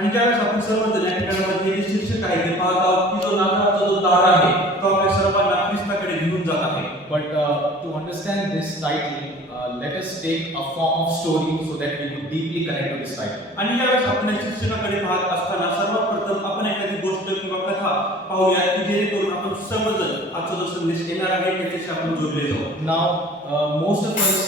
आणि ज्यावेळेस आपण सर्वजण या ठिकाणामध्ये जे शीर्षक आहे ते पाहत आहोत की जो नाताळाचा जो तारा आहे तो आपल्या सर्वांना ख्रिस्ताकडे घेऊन जात आहे. But to understand this title, let us take a form of story so that we would deeply connect to this title. आणि ज्यावेळेस आपण या शीर्षकाकडे पाहत असताना सर्वप्रथम आपण एखादी गोष्ट किंवा कथा पाहूया की जेणेकरून आपण सर्वजण आजचा जो संदेश येणार आहे त्याच्याशी आपण जोडले जाऊ. Now, most of us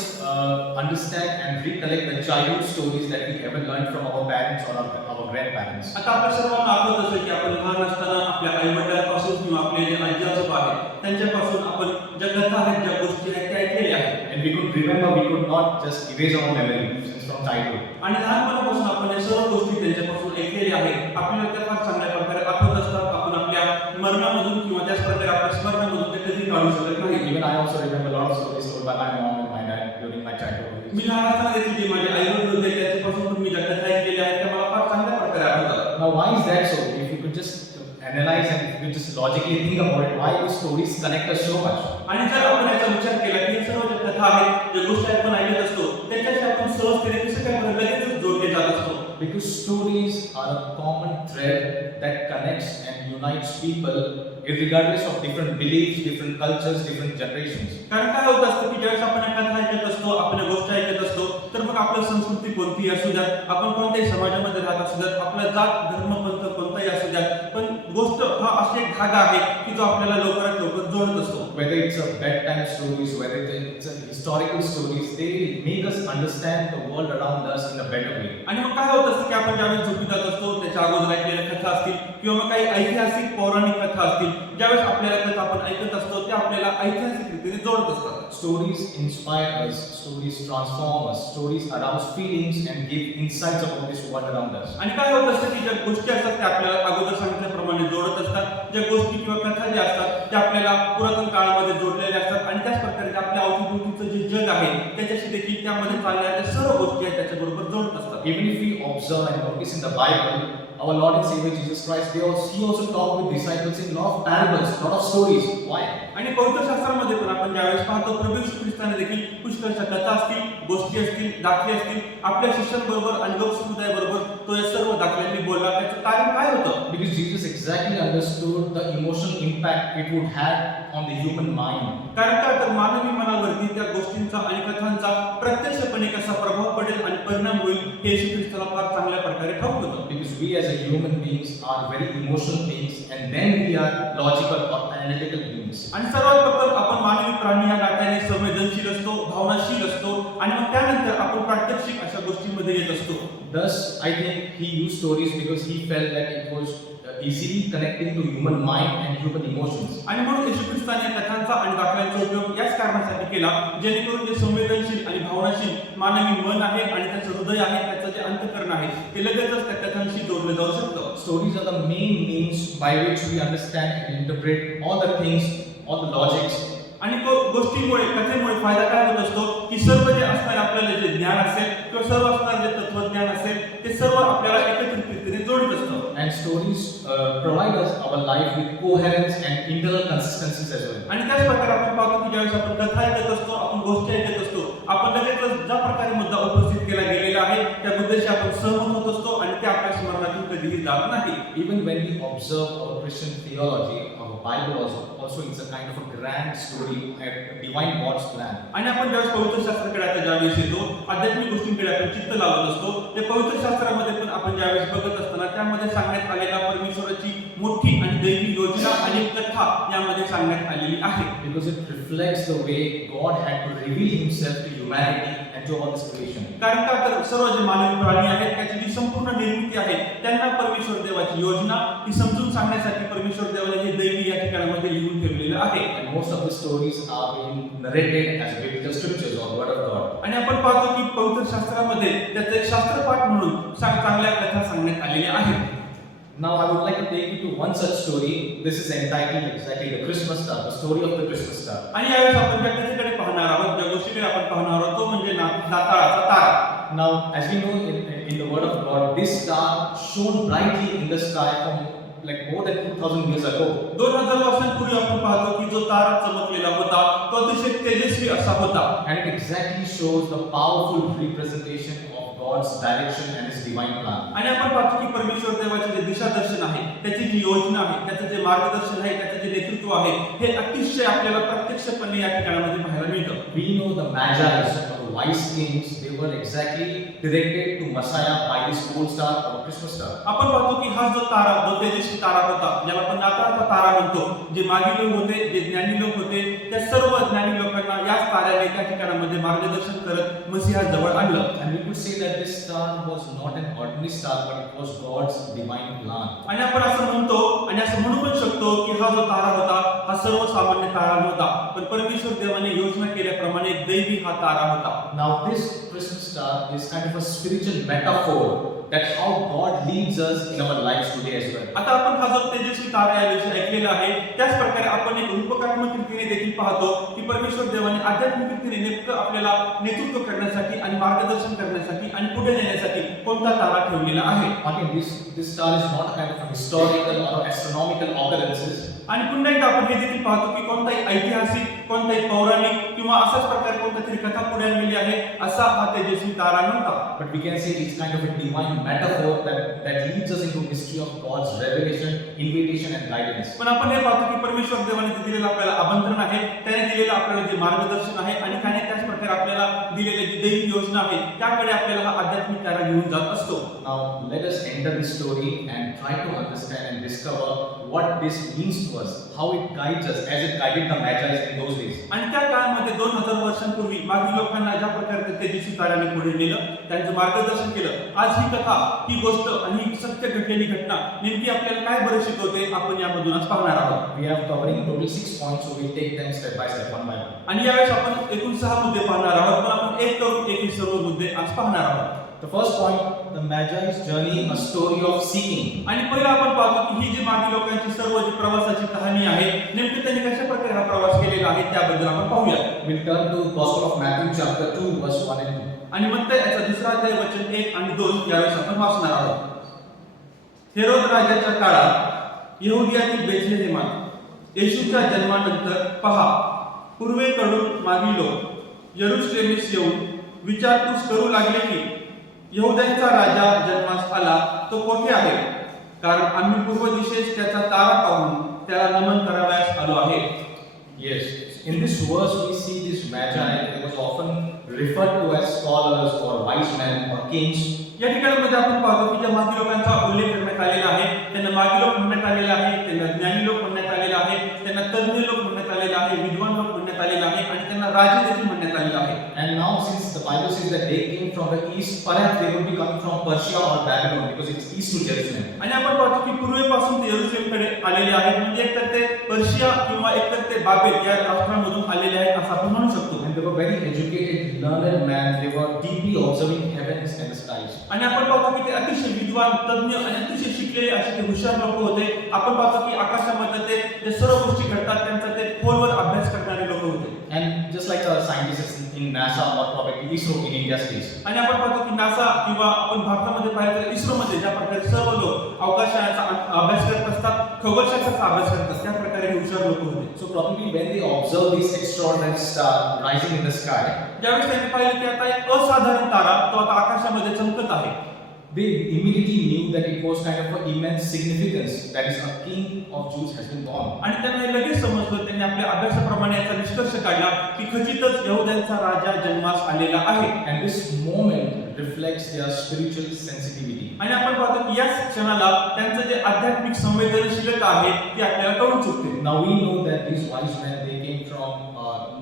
understand and recollect the childhood stories that we ever learned from our parents or our grandparents. आता आपल्या सर्वांना आठवत असेल की आपण लहान असताना आपल्या आई वडिलांपासून किंवा आपले जे आजी आजोबा आहेत त्यांच्यापासून आपण ज्या कथा आहेत ज्या गोष्टी आहेत त्या ऐकलेल्या आहेत. And we could remember, we could not just erase our memory since from childhood. आणि लहानपणापासून आपण या सर्व गोष्टी त्यांच्यापासून ऐकलेल्या आहेत. आपल्याला त्या फार चांगल्या प्रकारे आठवत असतात. आपण आपल्या मरणामधून किंवा त्याच प्रकारे आपल्या स्मरणामधून ते कधी काढू शकत नाही. Even I also remember a lot of stories told by my mom and my dad during my childhood. मी लहान असताना देखील जे माझे आई वडील होते त्याच्यापासून तुम्ही ज्या कथा ऐकलेल्या आहेत त्या मला फार चांगल्या प्रकारे आठवतात. Now, why is that so? If you could just analyze and if you could just logically think about it, why do stories connect us so much? आणि जर आपण याचा विचार केला की हे सर्व ज्या कथा आहेत ज्या गोष्टी आपण ऐकत असतो त्याच्याशी आपण सहजतेने कसं काय बरं लगेचच जोडले जात असतो. Because stories are a common thread that connects and unites people regardless of different beliefs, different cultures, different generations. कारण काय होत असतं की ज्यावेळेस आपण एक कथा ऐकत असतो आपण एक गोष्ट ऐकत असतो तर मग आपली संस्कृती कोणतीही असू द्या आपण कोणत्याही समाजामध्ये राहत असू द्या आपला जात धर्म पंथ कोणताही असू द्या पण गोष्ट हा असा एक धागा आहे की जो आपल्याला लवकरात लवकर जोडत असतो. Whether it's a bedtime stories, whether it's a historical stories, they make us understand the world around us in a better way. आणि मग काय होत असतं की आपण ज्यावेळेस झोपी जात असतो त्याच्या अगोदर ऐकलेल्या कथा असतील किंवा मग काही ऐतिहासिक पौराणिक कथा असतील ज्यावेळेस आपल्याला कथा आपण ऐकत असतो ते आपल्याला ऐतिहासिक रीतीने जोडत असतात. Stories inspire us, stories transform us, stories arouse feelings and give insights about this world around us. आणि काय होत असतं की ज्या गोष्टी असतात त्या आपल्याला अगोदर सांगितल्याप्रमाणे जोडत असतात. ज्या गोष्टी किंवा कथा ज्या असतात त्या आपल्याला पुरातन काळामध्ये जोडलेल्या असतात आणि त्याच प्रकारे आपल्या अवतीभोवतीचं जे जग आहे त्याच्याशी देखील त्यामध्ये चालणाऱ्या सर्व गोष्टी आहेत त्याच्याबरोबर जोडत असतात. Even if we observe and notice in the Bible, our Lord and Savior Jesus Christ, he also talked with disciples in lot of parables, lot of stories. Why? आणि पवित्र शास्त्रामध्ये पण आपण ज्यावेळेस पाहतो प्रभू येशू ख्रिस्ताने देखील पुष्कळशा कथा असतील गोष्टी असतील दाखले असतील आपल्या शिष्यांबरोबर आणि लोकसमुदायाबरोबर तो या सर्व दाखल्यांनी बोलला. त्याचं कारण काय होतं? Because Jesus exactly understood the emotional impact it would have on the human mind. कारण काय तर मानवी मनावरती त्या गोष्टींचा आणि कथांचा प्रत्यक्षपणे कसा प्रभाव पडेल आणि परिणाम होईल हे येशू ख्रिस्ताला फार चांगल्या प्रकारे ठाऊक होतं. Because we as a human beings are very emotional beings and then we are logical or analytical beings. आणि सर्वात प्रथम आपण मानवी प्राणी या नात्याने संवेदनशील असतो भावनाशील असतो आणि मग त्यानंतर आपण प्रात्यक्षिक अशा गोष्टींमध्ये येत असतो. Thus, I think he used stories because he felt that it was easily connecting to human mind and human emotions. आणि म्हणून येशू ख्रिस्ताने या कथांचा आणि दाखल्यांचा उपयोग याच कारणासाठी केला जेणेकरून जे संवेदनशील आणि भावनाशील मानवी मन आहे आणि त्याचं हृदय आहे त्याचं जे अंतःकरण आहे ते लगेचच त्या कथांशी जोडलं जाऊ शकतं. Stories are the main means by which we understand and interpret all the things, all the logics. आणि तो गोष्टीमुळे कथेमुळे फायदा काय होत असतो की सर्व जे असणारे आपल्याला जे ज्ञान असेल किंवा सर्व असणारे जे तत्वज्ञान असेल ते सर्व आपल्याला एकत्रित रीतीने जोडत असतं. And stories provide us our life with coherence and internal consistencies as well. आणि त्याच प्रकारे आपण पाहतो की ज्यावेळेस आपण कथा ऐकत असतो आपण गोष्टी ऐकत असतो आपण लगेचच ज्या प्रकारे मुद्दा उपस्थित केला गेलेला आहे त्या मुद्द्याशी आपण सहमत होत असतो आणि ते आपल्या स्मरणातून कधीही जात नाही. Even when we observe our Christian theology, our Bible also it's a kind of a grand story, a divine God's plan. आणि आपण ज्यावेळेस पवित्र शास्त्राकडे आता ज्यावेळेस येतो आध्यात्मिक गोष्टींकडे आपण चित्त लावत असतो त्या पवित्र शास्त्रामध्ये पण आपण ज्यावेळेस बघत असताना त्यामध्ये सांगण्यात आलेल्या परमेश्वराची मोठी आणि दैवी योजना आणि कथा यामध्ये सांगण्यात आलेली आहे. Because it reflects the way God had to reveal himself to humanity and to all this creation. कारण का तर सर्व जे मानवी प्राणी आहेत त्याची जी संपूर्ण निर्मिती आहे त्यांना परमेश्वर देवाची योजना ही समजून सांगण्यासाठी परमेश्वर देवाने हे दैवी या ठिकाणामध्ये लिहून ठेवलेलं आहे. And most of the stories are being narrated as biblical scriptures or word of God. आणि आपण पाहतो की पवित्र शास्त्रामध्ये त्याचं एक शास्त्रपाठ म्हणून चांगल्या कथा सांगण्यात आलेल्या आहेत. Now I would like to take you to one such story. This is entitled exactly The Christmas Star, the story of the Christmas star. आणि यावेळेस आपण ज्या कथेकडे पाहणार आहोत ज्या गोष्टीकडे आपण पाहणार आहोत तो म्हणजे नाताळाचा तारा. Now, as we know in the word of God, this star shone brightly in the sky from like more than 2000 years ago. 2000 वर्षांपूर्वी आपण पाहतो की जो तारा चमकलेला होता तो अतिशय तेजस्वी असा होता. And it exactly shows the powerful representation of God's direction and His divine plan. आणि आपण पाहतो की परमेश्वर देवाचे जे दिशादर्शन आहे, त्याची जी योजना आहे, त्याचं जे मार्गदर्शन आहे, त्याचं जे नेतृत्व आहे, हे अतिशय आपल्याला प्रत्यक्षपणे या ठिकाणामध्ये पाहायला मिळतं. We know the Magi, the wise kings, they were exactly directed to Messiah by this pole star or Christmas star. आपण पाहतो की हा जो तारा, जो तेजस्वी तारा होता, ज्याला आपण नाताळचा तारा म्हणतो, जे मागी लोक होते, जे ज्ञानी लोक होते, त्या सर्व ज्ञानी लोकांना याच ताऱ्याने त्या ठिकाणामध्ये मार्गदर्शन करत मसीहा जवळ आणलं. And we could say that this star was not an ordinary star, but it was God's divine plan. आणि आपण असं म्हणतो आणि असं म्हणू पण शकतो की हा जो तारा होता, हा सर्वसामान्य तारा नव्हता, पण परमेश्वर देवाने योजना केल्याप्रमाणे एक दैवी हा तारा होता. Now this Christmas star is kind of a spiritual metaphor that how God leads us in our lives today as well. आता आपण हा जो तेजस्वी तारा याविषयी ऐकलेला आहे, त्याच प्रकारे आपण एक रूपकात्मक रीतीने देखील पाहतो की परमेश्वर देवाने आध्यात्मिक रीतीने नेमकं आपल्याला नेतृत्व करण्यासाठी आणि मार्गदर्शन करण्यासाठी आणि पुढे नेण्यासाठी कोणता तारा ठेवलेला आहे. Again, this star is not a kind of a historical or astronomical occurrences. आणि पुन्हा एकदा आपण हे देखील पाहतो की कोणताही ऐतिहासिक, कोणताही पौराणिक किंवा असाच प्रकारे कोणत्या तरी कथा पुढे आणलेली आहे असा हा तेजस्वी तारा नव्हता. But we can say it's kind of a divine metaphor that leads us into mystery of God's revelation, invitation and guidance. पण आपण हे पाहतो की परमेश्वर देवाने दिलेलं आपल्याला आमंत्रण आहे, त्याने दिलेलं आपल्याला जे मार्गदर्शन आहे आणि त्याने त्याच प्रकारे आपल्याला दिलेली जी दैवी योजना आहे, त्याकडे आपल्याला हा आध्यात्मिक तारा घेऊन जात असतो. Now let us enter this story and try to understand and discover what this means to us, how it guides us as it guided the Magi in those days. आणि त्या काळामध्ये 2000 वर्षांपूर्वी मागील लोकांना ज्या प्रकारे तेजस्वी ताऱ्याने पुढे नेलं, त्यांचं मार्गदर्शन केलं, आज ही कथा, ही गोष्ट आणि ही सत्य घडलेली घटना नेमकी आपल्याला काय बरं शिकवते, आपण यामधून आज पाहणार आहोत. We have covering total 6 points, so we'll take them step by step, one by one. आणि यावेळेस आपण एकूण 6 मुद्दे पाहणार आहोत, पण आपण एक करून एक सर्व मुद्दे आज पाहणार आहोत. The first point, the Magi's journey, a story of seeking. आणि पहिला आपण पाहतो की ही जी मागील लोकांची सर्व जी प्रवासाची कहाणी आहे, नेमकी त्यांनी कशा प्रकारे हा प्रवास केलेला आहे त्याबद्दल आपण पाहूया. We'll turn to Gospel of Matthew chapter 2 verse 1 and 2. आणि मत्ती याचा दुसरा अध्याय वचन 1 आणि 2 यावेळेस आपण वाचणार आहोत. हेरोद राजाच्या काळात यहुदियातील बेथलेहेमात येशूच्या जन्मानंतर पहा, पूर्वेकडून मागील लोक यरूशलेमीस येऊन विचारपूस करू लागले की यहुद्यांचा राजा जन्मास आला तो कोठे आहे, कारण आम्ही पूर्व दिशेस त्याचा तारा पाहून त्याला नमन करावयास आलो आहे. Yes, in this verse we see this Magi, they was often referred to as scholars or wise men or kings. या ठिकाणामध्ये आपण पाहतो की ज्या मागील लोकांचा उल्लेख करण्यात आलेला आहे, त्यांना मागील लोक म्हणण्यात आलेला आहे, त्यांना ज्ञानी लोक म्हणण्यात आलेला आहे, त्यांना तज्ञ लोक म्हणण्यात आलेला आहे, विद्वान लोक म्हणण्यात आलेला आहे आणि त्यांना राजे देखील म्हणण्यात आलेला आहे. And now since the Bible says that they came from the east, perhaps they would be coming from Persia or Babylon because it's east to Jerusalem. आणि आपण पाहतो की पूर्वेपासून ते यरूशलेमकडे आलेले आहेत, म्हणजे एकतर ते पर्शिया किंवा एकतर ते बाबेल या राष्ट्रांमधून आलेले आहेत असं आपण म्हणू शकतो. And they were very educated, learned men. They were deeply observing heavens and the skies. आणि आपण पाहतो की ते अतिशय विद्वान, तज्ञ आणि अतिशय शिकलेले असे ते हुशार लोक होते. आपण पाहतो की आकाशामध्ये ते जे सर्व गोष्टी घडतात त्यांचा ते खोलवर अभ्यास करणारे लोक होते. And just like our scientists in NASA or probably ISRO in India's case. आणि आपण पाहतो की नासा किंवा आपण भारतामध्ये पाहिलं तर इस्रो मध्ये ज्या प्रकारे सर्व लोक अवकाशाचा अभ्यास करत असतात, खगोलशास्त्राचा अभ्यास करतात, त्या प्रकारे हे हुशार लोक होते. So probably when they observe this extraordinary star rising in the sky, ज्यावेळेस त्यांनी पाहिलं की आता एक असाधारण तारा तो आता आकाशामध्ये चमकत आहे, they immediately knew that it was kind of an immense significance, that is a king of Jews has been born. आणि त्यांना हे लगेच समजलं, त्यांनी आपल्या अभ्यासाप्रमाणे याचा निष्कर्ष काढला की खचितच यहुद्यांचा राजा जन्मास आलेला आहे. And this moment reflects their spiritual sensitivity. आणि आपण पाहतो की याच क्षणाला त्यांचं जे आध्यात्मिक संवेदनशीलता आहे ती आपल्याला कळून चुकते. Now we know that these wise men, they came from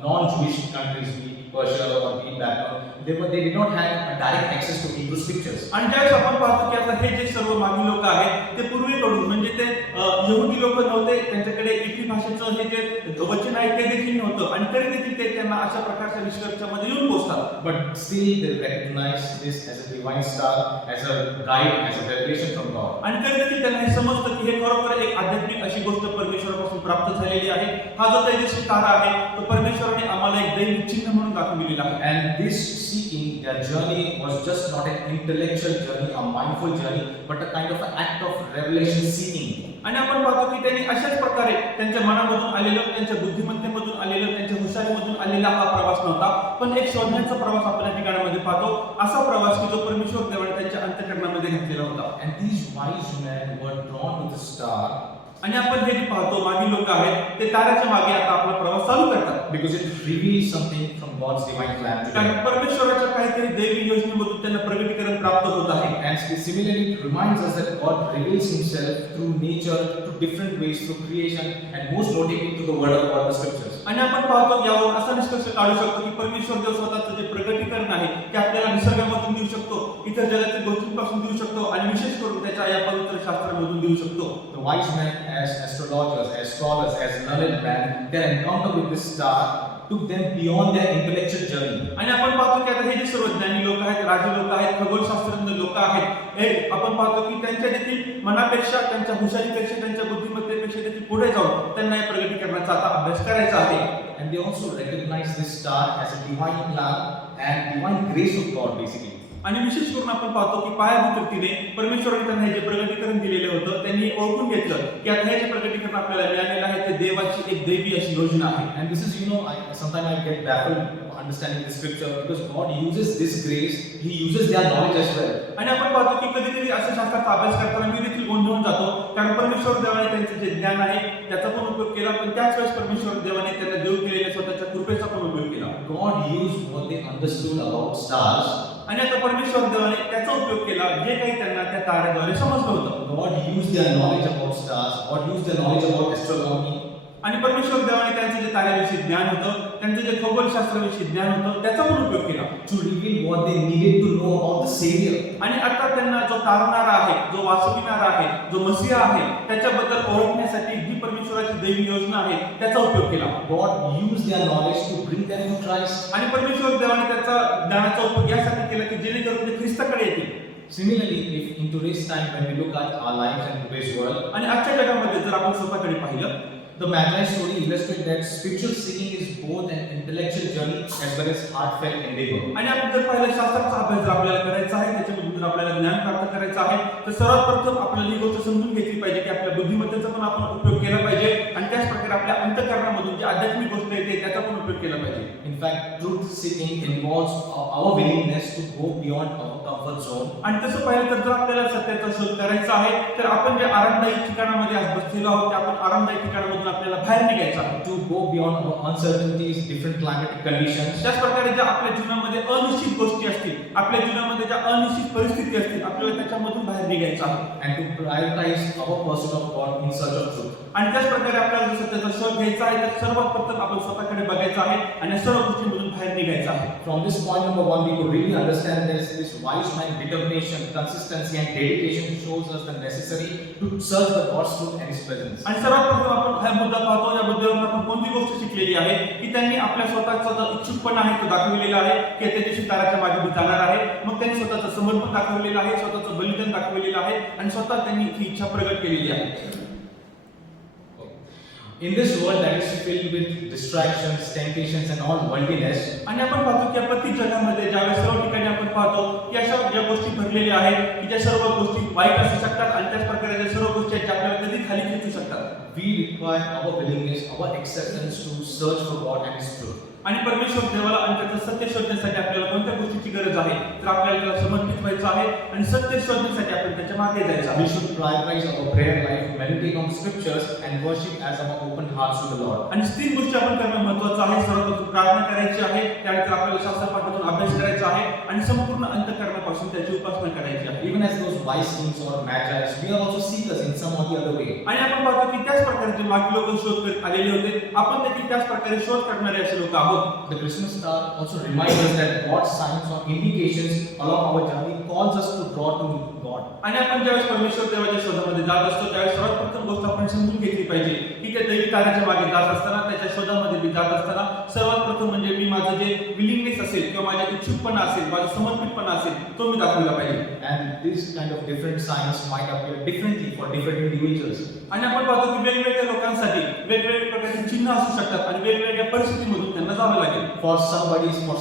non-Jewish countries, be it Persia or be it Babylon. They did not have a direct access to Hebrew scriptures. आणि त्यावेळेस आपण पाहतो की आता हे जे सर्व मागील लोक आहेत ते पूर्वीकडून म्हणजे ते यहुदी लोक नव्हते, त्यांच्याकडे इब्री भाषेचं हे जे वचन आहे ते देखील नव्हतं आणि तरी देखील ते त्यांना अशा प्रकारच्या निष्कर्षामध्ये येऊन पोहोचतात. But still they recognize this as a divine star, as a guide, as a revelation from God. आणि तरी देखील त्यांना हे समजतं की हे खरोखर एक आध्यात्मिक अशी गोष्ट परमेश्वरापासून प्राप्त झालेली आहे. हा जो तेजस्वी तारा आहे तो परमेश्वराने आम्हाला एक दैविक चिन्ह म्हणून दाखवलेला आहे. And this seeking, their journey was just not an intellectual journey, a mindful journey, but a kind of an act of revelation seeking. आणि आपण पाहतो की त्यांनी अशाच प्रकारे त्यांच्या मनामधून आलेलं, त्यांच्या बुद्धिमत्तेमधून आलेलं, त्यांच्या हुशारीमधून आलेला हा प्रवास नव्हता, पण एक शोधण्याचा प्रवास आपण या ठिकाणामध्ये पाहतो. असा प्रवास की जो परमेश्वर देवाने त्यांच्या अंतःकरणामध्ये घातलेला होता. And these wise men were drawn to the star आणि आपण हे जे पाहतो मागील लोक आहेत ते ताऱ्याच्या मागे आता आपला प्रवास चालू करतात, because it reveals something from God's divine plan to कारण them. परमेश्वराच्या काहीतरी दैवी योजनेमधून त्यांना प्रगटीकरण प्राप्त होत आहे. And similarly, it reminds us that God reveals Himself through nature, through different ways, through creation, and most notably through the Word of God, the Scriptures. आणि आपण पाहतो यावर असा निष्कर्ष काढू शकतो की परमेश्वर देव स्वतःचं जे प्रगटीकरण आहे ते आपल्याला निसर्गामधून देऊ शकतो, इतर जगातील गोष्टींपासून देऊ शकतो आणि विशेष करून त्याच्या या पवित्र शास्त्रामधून देऊ शकतो. The wise men, as astrologers, as scholars, as learned men, their encounter with this star took them beyond their intellectual journey. आणि आपण पाहतो की आता हे जे सर्व ज्ञानी लोक आहेत, राजे लोक आहेत, खगोलशास्त्रज्ञ लोक आहेत, हे आपण पाहतो की त्यांच्या देखील मनापेक्षा, त्यांच्या हुशारीपेक्षा, त्यांच्या बुद्धिमत्तेपेक्षा देखील पुढे जाऊन त्यांना या प्रगटीकरणाचा आता अभ्यास करायचा आहे. And they also recognize this star as a divine plan and divine grace of God, basically. आणि विशेष करून आपण पाहतो की पायाभूत रीतीने परमेश्वराने त्यांना हे जे प्रगटीकरण दिलेलं होतं त्यांनी ओळखून घेतलं की आता हे जे प्रगटीकरण आपल्याला मिळालेलं आहे ते देवाची एक दैवी अशी योजना आहे. And this is, sometimes I get baffled understanding the scripture because God uses this grace, He uses their knowledge as well. आणि आपण पाहतो की कधी कधी असं शास्त्राचा अभ्यास करताना मी देखील गोंधळून जातो, कारण परमेश्वर देवाने त्यांचं जे ज्ञान आहे त्याचा पण उपयोग केला, पण त्याच वेळेस परमेश्वर देवाने त्यांना देऊ केलेल्या स्वतःच्या कृपेचा पण उपयोग केला. God used what they understood about stars. आणि आता परमेश्वर देवाने त्याचा उपयोग केला जे काही त्यांना त्या ताऱ्याद्वारे समजलं होतं. God used their knowledge about stars. God used their knowledge about astronomy. आणि परमेश्वर देवाने त्यांचं जे ताऱ्याविषयी ज्ञान होतं, त्यांचं जे खगोलशास्त्राविषयी ज्ञान होतं त्याचा पण उपयोग केला To reveal what they needed to know about the Savior. आणि आता त्यांना जो तारणारा आहे, जो वाचविणारा आहे, जो मसीहा आहे त्याच्याबद्दल ओळखण्यासाठी जी परमेश्वराची दैवी योजना आहे त्याचा उपयोग केला. God used their knowledge to bring them to Christ. आणि परमेश्वर देवाने त्याचा ज्ञानाचा उपयोग यासाठी केला की जेणेकरून ते ख्रिस्ताकडे येतील. Similarly, if in today's time when we look at our lives and today's world, आणि आजच्या जगामध्ये जर आपण स्वतःकडे पाहिलं the Magi story illustrates that spiritual seeking is both an intellectual journey as well as heartfelt endeavor. आणि आपण जर पाहिलं शास्त्राचा अभ्यास जर आपल्याला करायचा आहे, त्याच्यामधून जर आपल्याला ज्ञान प्राप्त करायचं आहे, तर सर्वात प्रथम आपल्याला ही गोष्ट समजून घेतली पाहिजे की आपल्या बुद्धिमत्तेचा पण आपण उपयोग केला पाहिजे आणि त्याच प्रकारे आपल्या अंतःकरणामधून जी आध्यात्मिक गोष्ट येते त्याचा पण उपयोग केला पाहिजे. In fact, truth seeking involves our willingness to go beyond our comfort zone. आणि तसं पाहिलं तर जर आपल्याला सत्याचा शोध करायचा आहे, तर आपण जे आरामदायी ठिकाणामध्ये आज बसलेलो आहोत, त्या आपण आरामदायी ठिकाणामधून आपल्याला बाहेर निघायचं आहे. To go beyond our uncertainties, different climatic conditions. त्याच प्रकारे ज्या आपल्या जीवनामध्ये अनिश्चित गोष्टी असतील, आपल्या जीवनामध्ये ज्या अनिश्चित परिस्थिती असतील, आपल्याला त्याच्यामधून बाहेर निघायचं आहे. And to prioritize our pursuit of God in search of truth. आणि त्याच प्रकारे आपल्याला जर सत्याचा शोध घ्यायचा आहे तर सर्वात प्रथम आपण स्वतःकडे बघायचं आहे आणि सर्व गोष्टींमधून बाहेर निघायचं आहे. From this point number one, we could really understand this wise man determination, consistency, and dedication shows us the necessary to search the God's truth and His presence. आणि सर्वात प्रथम आपण हा मुद्दा पाहतो, या मुद्द्यावरून आपण कोणती गोष्ट शिकलेली आहे की त्यांनी आपल्या स्वतःचा जो इच्छुकपणा आहे तो दाखवलेला आहे की त्या दिवशी ताराच्या मागे मी जाणार आहे. मग त्यांनी स्वतःचं समर्पण दाखवलेलं आहे, स्वतःचं बलिदान दाखवलेलं आहे आणि स्वतः त्यांनी ही इच्छा प्रगट केलेली आहे. In this world that is filled with distractions, temptations, and all worldliness, आणि आपण पाहतो की या प्रत्येक जगामध्ये ज्यावेळेस सर्व ठिकाणी आपण पाहतो की अशा ज्या गोष्टी भरलेल्या आहेत की ज्या सर्व गोष्टी वाईट असू शकतात आणि त्याच प्रकारे ज्या सर्व गोष्टी आहेत ज्या आपल्याला कधी खाली खेचू शकतात. we require our willingness, our acceptance to search for God and His truth. आणि परमेश्वर देवाला आणि त्याचं सत्य शोधण्यासाठी आपल्याला कोणत्या गोष्टीची गरज आहे, तर आपल्याला त्याला समर्पित व्हायचं आहे आणि सत्य शोधण्यासाठी आपण त्याच्या मागे जायचं आहे. We should prioritize our prayer life, meditate on scriptures, and worship as our open hearts to the Lord. आणि तीन गोष्टी आपण करणं महत्त्वाचं आहे. सर्वप्रथम प्रार्थना करायची आहे, त्यानंतर आपल्याला शास्त्रपाठातून अभ्यास करायचा आहे आणि संपूर्ण अंतःकरणापासून त्याची उपासना करायची आहे. Even as those wise kings or magi, we are also seekers in some or the other way. आणि आपण पाहतो की त्याच प्रकारे जे मागील लोक शोध करत आलेले होते, आपण देखील त्याच प्रकारे शोध करणारे असे लोक आहोत. The Christmas star also reminds us that God's signs or indications along our journey calls us to draw to God. आणि आपण ज्यावेळेस परमेश्वर देवाच्या शोधामध्ये जात असतो त्यावेळेस सर्वात प्रथम गोष्ट आपण समजून घेतली पाहिजे की की त्या दैवी ताऱ्याच्या मागे जात असताना, त्याच्या शोधामध्ये मी जात असताना सर्वात प्रथम म्हणजे मी माझं जे विलिंगनेस असेल किंवा माझा इच्छुकपणा असेल, माझा समर्पितपणा असेल, तो मी दाखवला पाहिजे. And this kind of different signs might appear differently for different individuals. आणि आपण पाहतो की वेगवेगळ्या लोकांसाठी वेगवेगळ्या प्रकारची चिन्ह असू शकतात आणि वेगवेगळ्या परिस्थितीमधून त्यांना जावं लागेल. For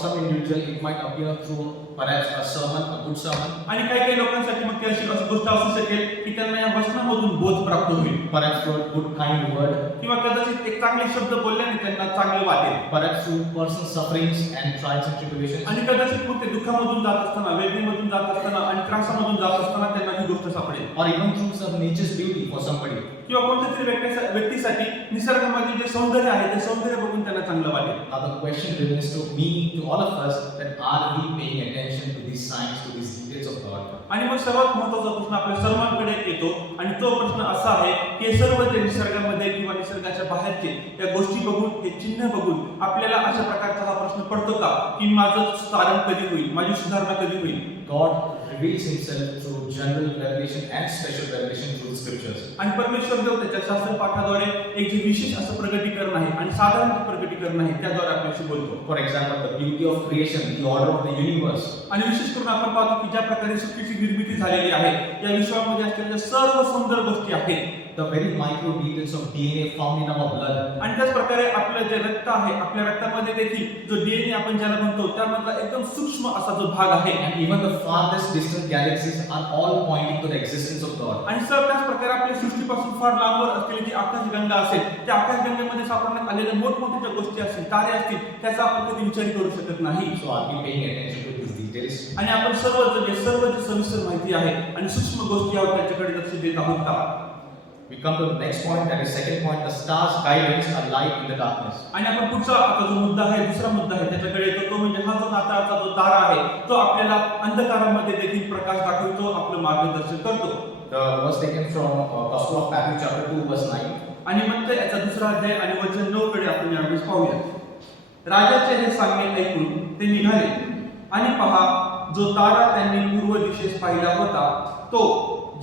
some individual, it might appear through perhaps a sermon, a good sermon. आणि काही लोकांसाठी मग ती अशी गोष्ट असू शकेल की त्यांना या वचनामधून बोध प्राप्त होईल, Perhaps through a good kind word. किंवा कदाचित एक चांगले शब्द बोलल्याने त्यांना चांगलं वाटेल. Perhaps through personal sufferings and trials and tribulations. आणि कदाचित मग ते दुःखामधून जात असताना, वेदनेमधून जात असताना आणि त्रासामधून जात असताना त्यांना ही गोष्ट सापडेल. Or even through some nature's beauty for somebody. किंवा कोणत्या तरी व्यक्तीसाठी निसर्गामध्ये जे सौंदर्य आहे ते सौंदर्य बघून त्यांना चांगलं वाटेल. Now the question remains to me, to all of us, that are we paying attention to these signs, to these details of God? आणि मग सर्वात महत्त्वाचा प्रश्न आपल्या सर्वांकडे येतो आणि तो प्रश्न असा आहे की हे सर्व जे निसर्गामध्ये किंवा निसर्गाच्या बाहेरचे या गोष्टी बघून, हे चिन्ह बघून आपल्याला अशा प्रकारचा हा प्रश्न पडतो का की माझं सारण कधी होईल, माझी सुधारणा कधी होईल. God reveals himself through general revelation and special revelation through the scriptures. आणि परमेश्वर देव त्याच्या शास्त्र पाठाद्वारे एक जे विशेष असं प्रगटीकरण आहे आणि साधारण प्रगटीकरण आहे त्याद्वारे आपल्याशी बोलतो. For example, the beauty of creation, the order of the universe. आणि विशेष करून आपण पाहतो की ज्या प्रकारे सृष्टीची निर्मिती झालेली आहे, या विश्वामध्ये असलेल्या सर्व सुंदर गोष्टी आहेत. The very micro details of DNA found in our blood. आणि त्याच प्रकारे आपलं जे रक्त आहे, आपल्या रक्तामध्ये देखील जो डीएनए आपण ज्याला म्हणतो त्यामधला एकदम सूक्ष्म असा जो भाग आहे. And even the farthest distant galaxies are all pointing to the existence of God. आणि सर त्याच प्रकारे आपल्या सृष्टीपासून फार लांबवर असलेली जी आकाशगंगा असेल, त्या आकाशगंगेमध्ये सापडण्यात आलेल्या मोठमोठ्या ज्या गोष्टी असतील, तारे असतील, त्याचा आपण कधी विचार करू शकत नाही. So are we paying attention to these details? आणि आपण सर्व जे सविस्तर माहिती आहे आणि सूक्ष्म गोष्टी आहेत त्याच्याकडे लक्ष देत आहोत का? We come to the next point, that is second point, the stars guidance a light in the darkness. आणि आपण पुढचा आता जो मुद्दा आहे, दुसरा मुद्दा आहे त्याच्याकडे येतो, तो म्हणजे हा जो नाताळचा जो तारा आहे तो आपल्याला अंधकारामध्ये देखील प्रकाश दाखवतो, आपलं मार्गदर्शन करतो. The verse taken from Gospel of Matthew chapter 2 verse 9. आणि मग याचा दुसरा अध्याय आणि वचन 9 कडे आपण यावेळेस पाहूया. राजाचे हे सांगणे ऐकून ते निघाले आणि पहा, जो तारा त्यांनी पूर्व दिशेस पाहिला होता तो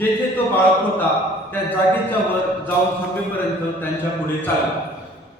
जेथे तो बाळक होता त्या जागेच्या वर जाऊन थांबेपर्यंत त्यांच्या पुढे चालला.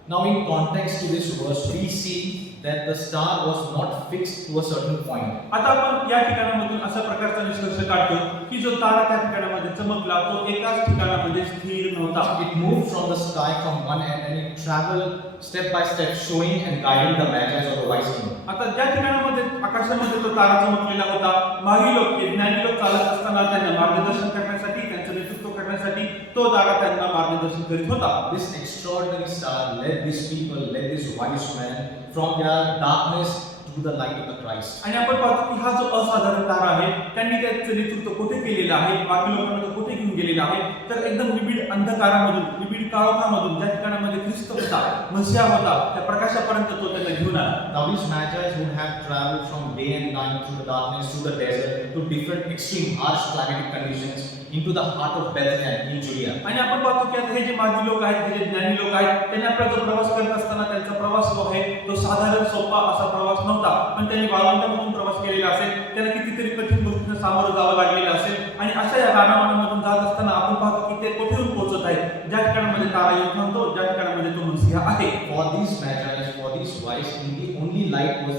Now in context to this verse, we see that the star was not fixed to a certain point. आता आपण या ठिकाणामधून अशा प्रकारचा निष्कर्ष काढतो की जो तारा त्या ठिकाणामध्ये चमकला तो एकाच ठिकाणामध्ये स्थिर नव्हता. It moved from the sky from one end and it traveled step by step, showing and guiding the magi or the wise men. आता ज्या ठिकाणामध्ये आकाशामध्ये तो तारा चमकलेला होता, मागी लोक, ज्ञानी लोक चालत असताना त्यांना मार्गदर्शन करण्यासाठी, त्यांचं नेतृत्व करण्यासाठी तो तारा त्यांना मार्गदर्शन करीत होता. This extraordinary star led these people, led these wise men from their darkness to the light of the Christ. आणि आपण पाहतो की हा जो असाधारण तारा आहे त्यांनी त्याचं नेतृत्व कुठे केलेलं आहे, बाकी लोकांना तो कुठे घेऊन गेलेला आहे, तर एकदम निबिड अंधकारामधून, निबिड काळोखामधून ज्या ठिकाणामध्ये ख्रिस्त होता, मसीहा होता, त्या प्रकाशापर्यंत तो त्यांना घेऊन आला. Now these magi would have traveled from day and night through the darkness, through the desert, to different extreme harsh climatic conditions into the heart of Bethlehem in Judea. आणि आपण पाहतो की आता हे जे माजी लोक आहेत, हे जे ज्ञानी लोक आहेत, त्यांनी आपला जो प्रवास करत असताना त्यांचा प्रवास जो आहे तो साधारण सोपा असा प्रवास नव्हता, पण त्यांनी वाळवंटामधून प्रवास केलेला असेल, त्यांना कितीतरी कठीण गोष्टींना सामोरं जावं लागलेलं असेल. आणि अशा या रानावनामधून जात असताना आपण पाहतो की ते कुठेहून पोहोचत आहेत, ज्या ठिकाणामध्ये तारा येऊन थांबतो, ज्या ठिकाणामध्ये तो मसीहा आहे. For these magi, for these wise men, the only light was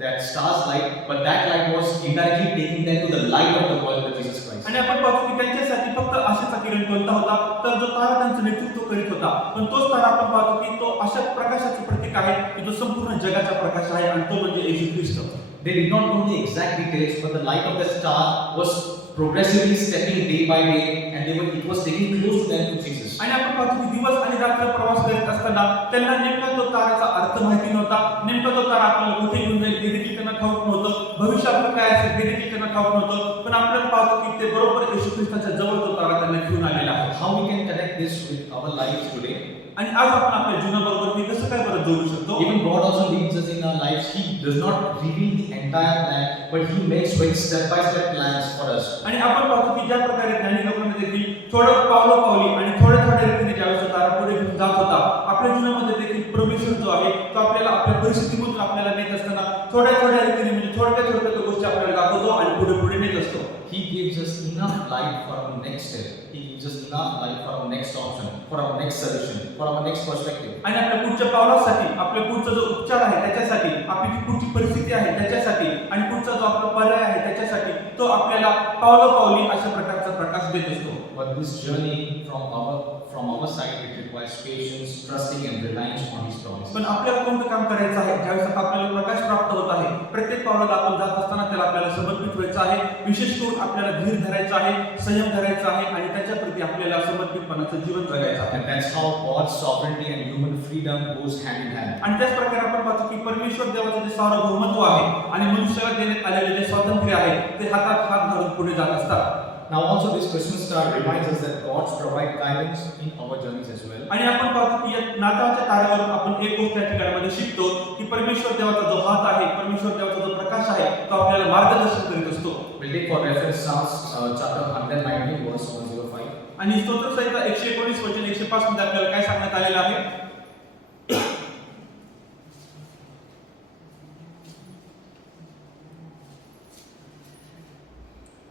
that star's light, but that light was indirectly taking them to the light of the world of Jesus Christ. आणि आपण पाहतो की त्यांच्यासाठी फक्त आशेचा किरण कोणता होता, तर जो तारा त्यांचं नेतृत्व करीत होता, पण तोच तारा आपण पाहतो की तो अशा प्रकाशाचं प्रतीक आहे की जो संपूर्ण जगाचा प्रकाश आहे आणि तो म्हणजे येशू ख्रिस्त. They did not know the exact details, but the light of the star was progressively stepping day by day, and it was taking close to them to Jesus. आणि आपण पाहतो की दिवस आणि रात्र प्रवास करत असताना त्यांना नेमका तो ताराचा अर्थ माहिती नव्हता, नेमका तो तारा आपल्याला कुठे घेऊन जाईल हे देखील त्यांना ठाऊक नव्हतं, भविष्य आपलं काय असेल हे देखील त्यांना ठाऊक नव्हतं, पण आपण पाहतो की ते बरोबर येशू ख्रिस्ताच्या जवळ तो तारा त्यांना घेऊन आलेला आहे. How we can connect this with our lives today? आणि आज आपण आपल्या जीवनाबरोबर हे कसं काय बरं जोडू शकतो? Even God also leads us in our lives. He does not reveal the entire plan, but He makes very step-by-step plans for us. आणि आपण पाहतो की ज्या प्रकारे ज्ञानी लोकांना देखील थोडं पावली आणि थोड्या रीतीने ज्यावेळेस तारा पुढे घेऊन जात होता, आपल्या जीवनामध्ये देखील परमेश्वर जो आहे तो आपल्याला आपल्या परिस्थितीमधून आपल्याला नेत असताना थोड्या रीतीने म्हणजे थोडक्या गोष्टी आपल्याला दाखवतो आणि पुढे नेत असतो. He gives us enough light for our next step. He gives us enough light for our next option, for our next solution, for our next perspective. आणि आपल्या पुढच्या पावलासाठी, आपल्या पुढचा जो उपचार आहे त्याच्यासाठी, आपली जी पुढची परिस्थिती आहे त्याच्यासाठी आणि पुढचा जो आपला पर्याय आहे त्याच्यासाठी तो आपल्याला पावलोपावली अशा प्रकारचा प्रकाश देत असतो. But this journey from our side, it requires patience, trusting and reliance on His promises. पण आपल्याला कोणतं काम करायचं आहे? ज्यावेळेस आपल्याला प्रकाश प्राप्त होत आहे, प्रत्येक पावलाला आपण जात असताना त्याला आपल्याला समर्पित व्हायचं आहे. विशेष करून आपल्याला धीर धरायचा आहे, संयम धरायचा आहे आणि त्याच्याप्रती आपल्याला समर्पितपणाचं जीवन जगायचं आहे. And that's how God's sovereignty and human freedom goes hand in hand. आणि त्याच प्रकारे आपण पाहतो की परमेश्वर देवाचं जे सार्वभौमत्व आहे आणि मनुष्याला देण्यात आलेले जे स्वातंत्र्य आहे ते हातात हात घालून पुढे जात असतात. Now also this Christmas star reminds us that God provides guidance in our journeys as well. आणि आपण पाहतो की या नाताळच्या ताऱ्यावरून आपण एक गोष्ट या ठिकाणामध्ये शिकतो की परमेश्वर देवाचा जो हात आहे, परमेश्वर देवाचा जो प्रकाश आहे तो आपल्याला मार्गदर्शन करीत असतो. We'll take for reference Psalms chapter 119 verse 105. आणि स्तोत्र संहिता 119 वचन 105 मध्ये आपल्याला काय सांगण्यात आलेलं आहे?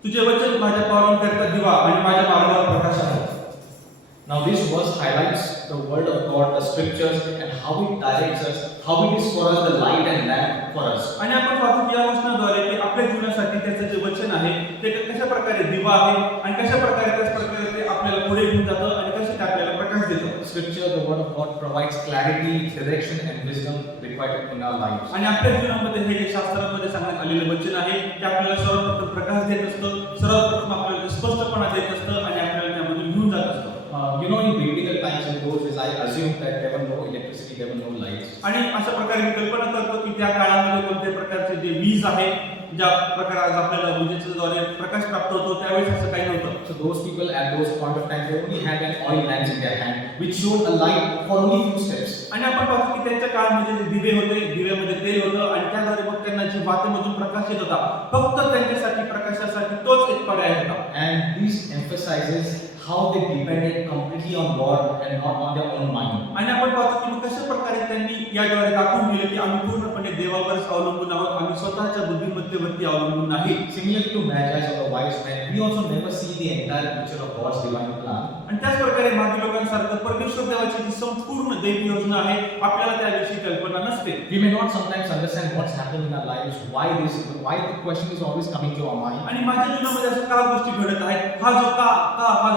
तुझे वचन माझ्या पावलांकरता दिवा आणि माझ्या मार्गावर प्रकाश आहे. Now this verse highlights the word of God, the scriptures, and how it directs us, how it is for us the light and lamp for us. आणि आपण पाहतो की या वचनाद्वारे की आपल्या जीवनासाठी त्याचं जे वचन आहे ते कशा प्रकारे दिवा आहे आणि कशा प्रकारे त्याच प्रकारे ते आपल्याला पुढे घेऊन जातं आणि कसे ते आपल्याला प्रकाश देतं. Scripture, the word of God provides clarity, direction and wisdom required in our lives. आणि आपल्या जीवनामध्ये हे जे शास्त्रामध्ये सांगण्यात आलेलं वचन आहे ते आपल्याला सर्वप्रथम प्रकाश देत असतं, सर्वप्रथम आपल्याला ते स्पष्टपणा देत असतं आणि आपल्याला त्यामधून घेऊन जात असतं. In biblical times and those days, I assume that there were no electricity, there were no lights. आणि अशा प्रकारे मी कल्पना करतो की त्या काळामध्ये कोणत्याही प्रकारचे जे वीज आहे, ज्या प्रकारे आज आपल्याला विजेच्याद्वारे प्रकाश प्राप्त होतो त्यावेळेस असं काही नव्हतं. So those people at those point of time, they only had an oil lamp in their hand, which showed a light for only few steps. आणि आपण पाहतो की त्यांच्या काळामध्ये जे दिवे होते, दिव्यामध्ये तेल होतं आणि त्याद्वारे मग त्यांना जी वातेमधून प्रकाश येत होता, फक्त त्यांच्यासाठी प्रकाशासाठी तोच एक पर्याय होता. And this emphasizes how they depended completely on God and not on their own mind. आणि आपण पाहतो की मग कशा प्रकारे त्यांनी याद्वारे दाखवून दिलं की आम्ही पूर्णपणे देवावरच अवलंबून आहोत, आम्ही स्वतःच्या बुद्धिमत्तेवरती अवलंबून नाही. Similar to Magi or the wise men, we also never see the entire picture of God's divine plan. आणि त्याच प्रकारे मागील लोकांसारखं परमेश्वर देवाची जी संपूर्ण दैवी योजना आहे आपल्याला त्याविषयी कल्पना नसते. We may not sometimes understand what's happening in our lives, why the question is always coming to our mind. आणि माझ्या जीवनामध्ये असं का गोष्टी घडत आहेत, हा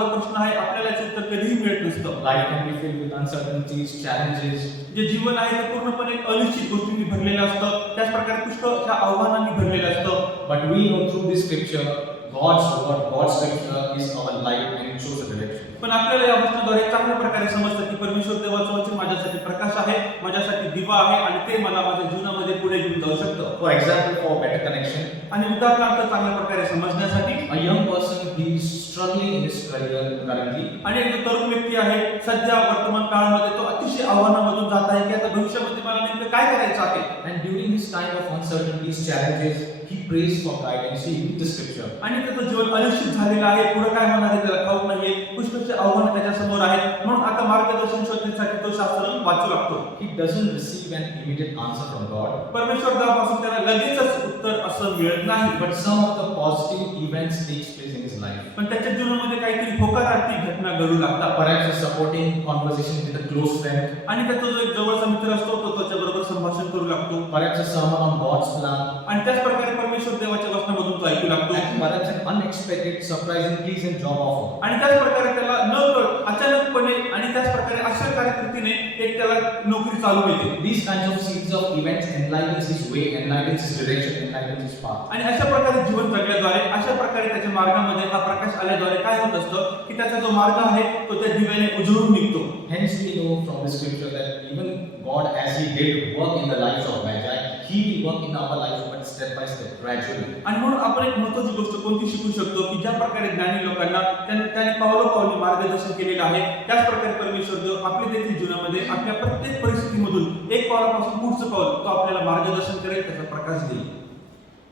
जो प्रश्न आहे आपल्याला याचं उत्तर कधीही मिळत नसतं. Life can be filled with uncertainties, challenges. जे जीवन आहे ते पूर्णपणे अनिश्चित गोष्टींनी भरलेलं असतं, त्याच प्रकारे पुष्कळ आव्हानांनी भरलेलं असतं. But we know through this scripture, God's word, God's scripture is our light and it shows the direction. पण आपल्याला या वचनाद्वारे चांगल्या प्रकारे समजतं की परमेश्वर देवाचं वचन माझ्यासाठी प्रकाश आहे, माझ्यासाठी दिवा आहे आणि ते मला माझ्या जीवनामध्ये पुढे घेऊन जाऊ शकतं. For example, for better connection, आणि उदाहरणार्थ चांगल्या प्रकारे समजण्यासाठी a young person he is struggling in his career currently. आणि एक जो तरुण व्यक्ती आहे सध्या वर्तमान काळामध्ये तो अतिशय आव्हानामधून जात आहे की आता भविष्यामध्ये मला नेमकं काय करायचं आहे. And during his time of uncertainties, challenges, he prays for guidance. He reads the scripture. आणि त्याचं जीवन अनिश्चित झालेलं आहे, पुढे काय होणार आहे त्याला ठाऊक नाहीये, पुष्कळचे आव्हानं त्याच्या समोर आहेत, म्हणून आता मार्गदर्शन शोधण्यासाठी तो शास्त्र वाचू लागतो. He doesn't receive an immediate answer from God, परमेश्वर देवापासून त्याला लगेचच उत्तर असं मिळत नाही. but some of the positive events takes place in his life. पण त्याच्या जीवनामध्ये काहीतरी होकारार्थी घटना घडू लागतात. Perhaps a supporting conversation with a close friend. आणि त्याचा जो एक जवळचा मित्र असतो तो त्याच्याबरोबर संभाषण करू लागतो. Perhaps a sermon on God's plan. आणि त्याच प्रकारे परमेश्वर देवाच्या वचनामधून तो ऐकू लागतो. And perhaps an unexpected, surprising, pleasant job offer. आणि त्याच प्रकारे त्याला न कळत अचानकपणे आणि त्याच प्रकारे आश्चर्यकारक रीतीने एक त्याला नोकरी चालू मिळते. These kinds of series of events enlightens his way, enlightens his direction, enlightens his path. आणि अशा प्रकारे जीवन जगल्याद्वारे अशा प्रकारे त्याच्या मार्गामध्ये हा प्रकाश आल्याद्वारे काय होत असतं की त्याचा जो मार्ग आहे तो त्या दिव्याने उजळून निघतो. Hence we know from the scripture that even God, as He did work in the lives of Magi, He will work in our lives, but step by step, gradually. आणि म्हणून आपण एक महत्त्वाची गोष्ट कोणती शिकू शकतो की ज्या प्रकारे ज्ञानी लोकांना त्याने पावलोपावली मार्गदर्शन केलेलं आहे त्याच प्रकारे परमेश्वर देव आपल्या देखील जीवनामध्ये आपल्या प्रत्येक परिस्थितीमधून एक पावलापासून पुढचं पाऊल तो आपल्याला मार्गदर्शन करेल, त्याचा प्रकाश देईल.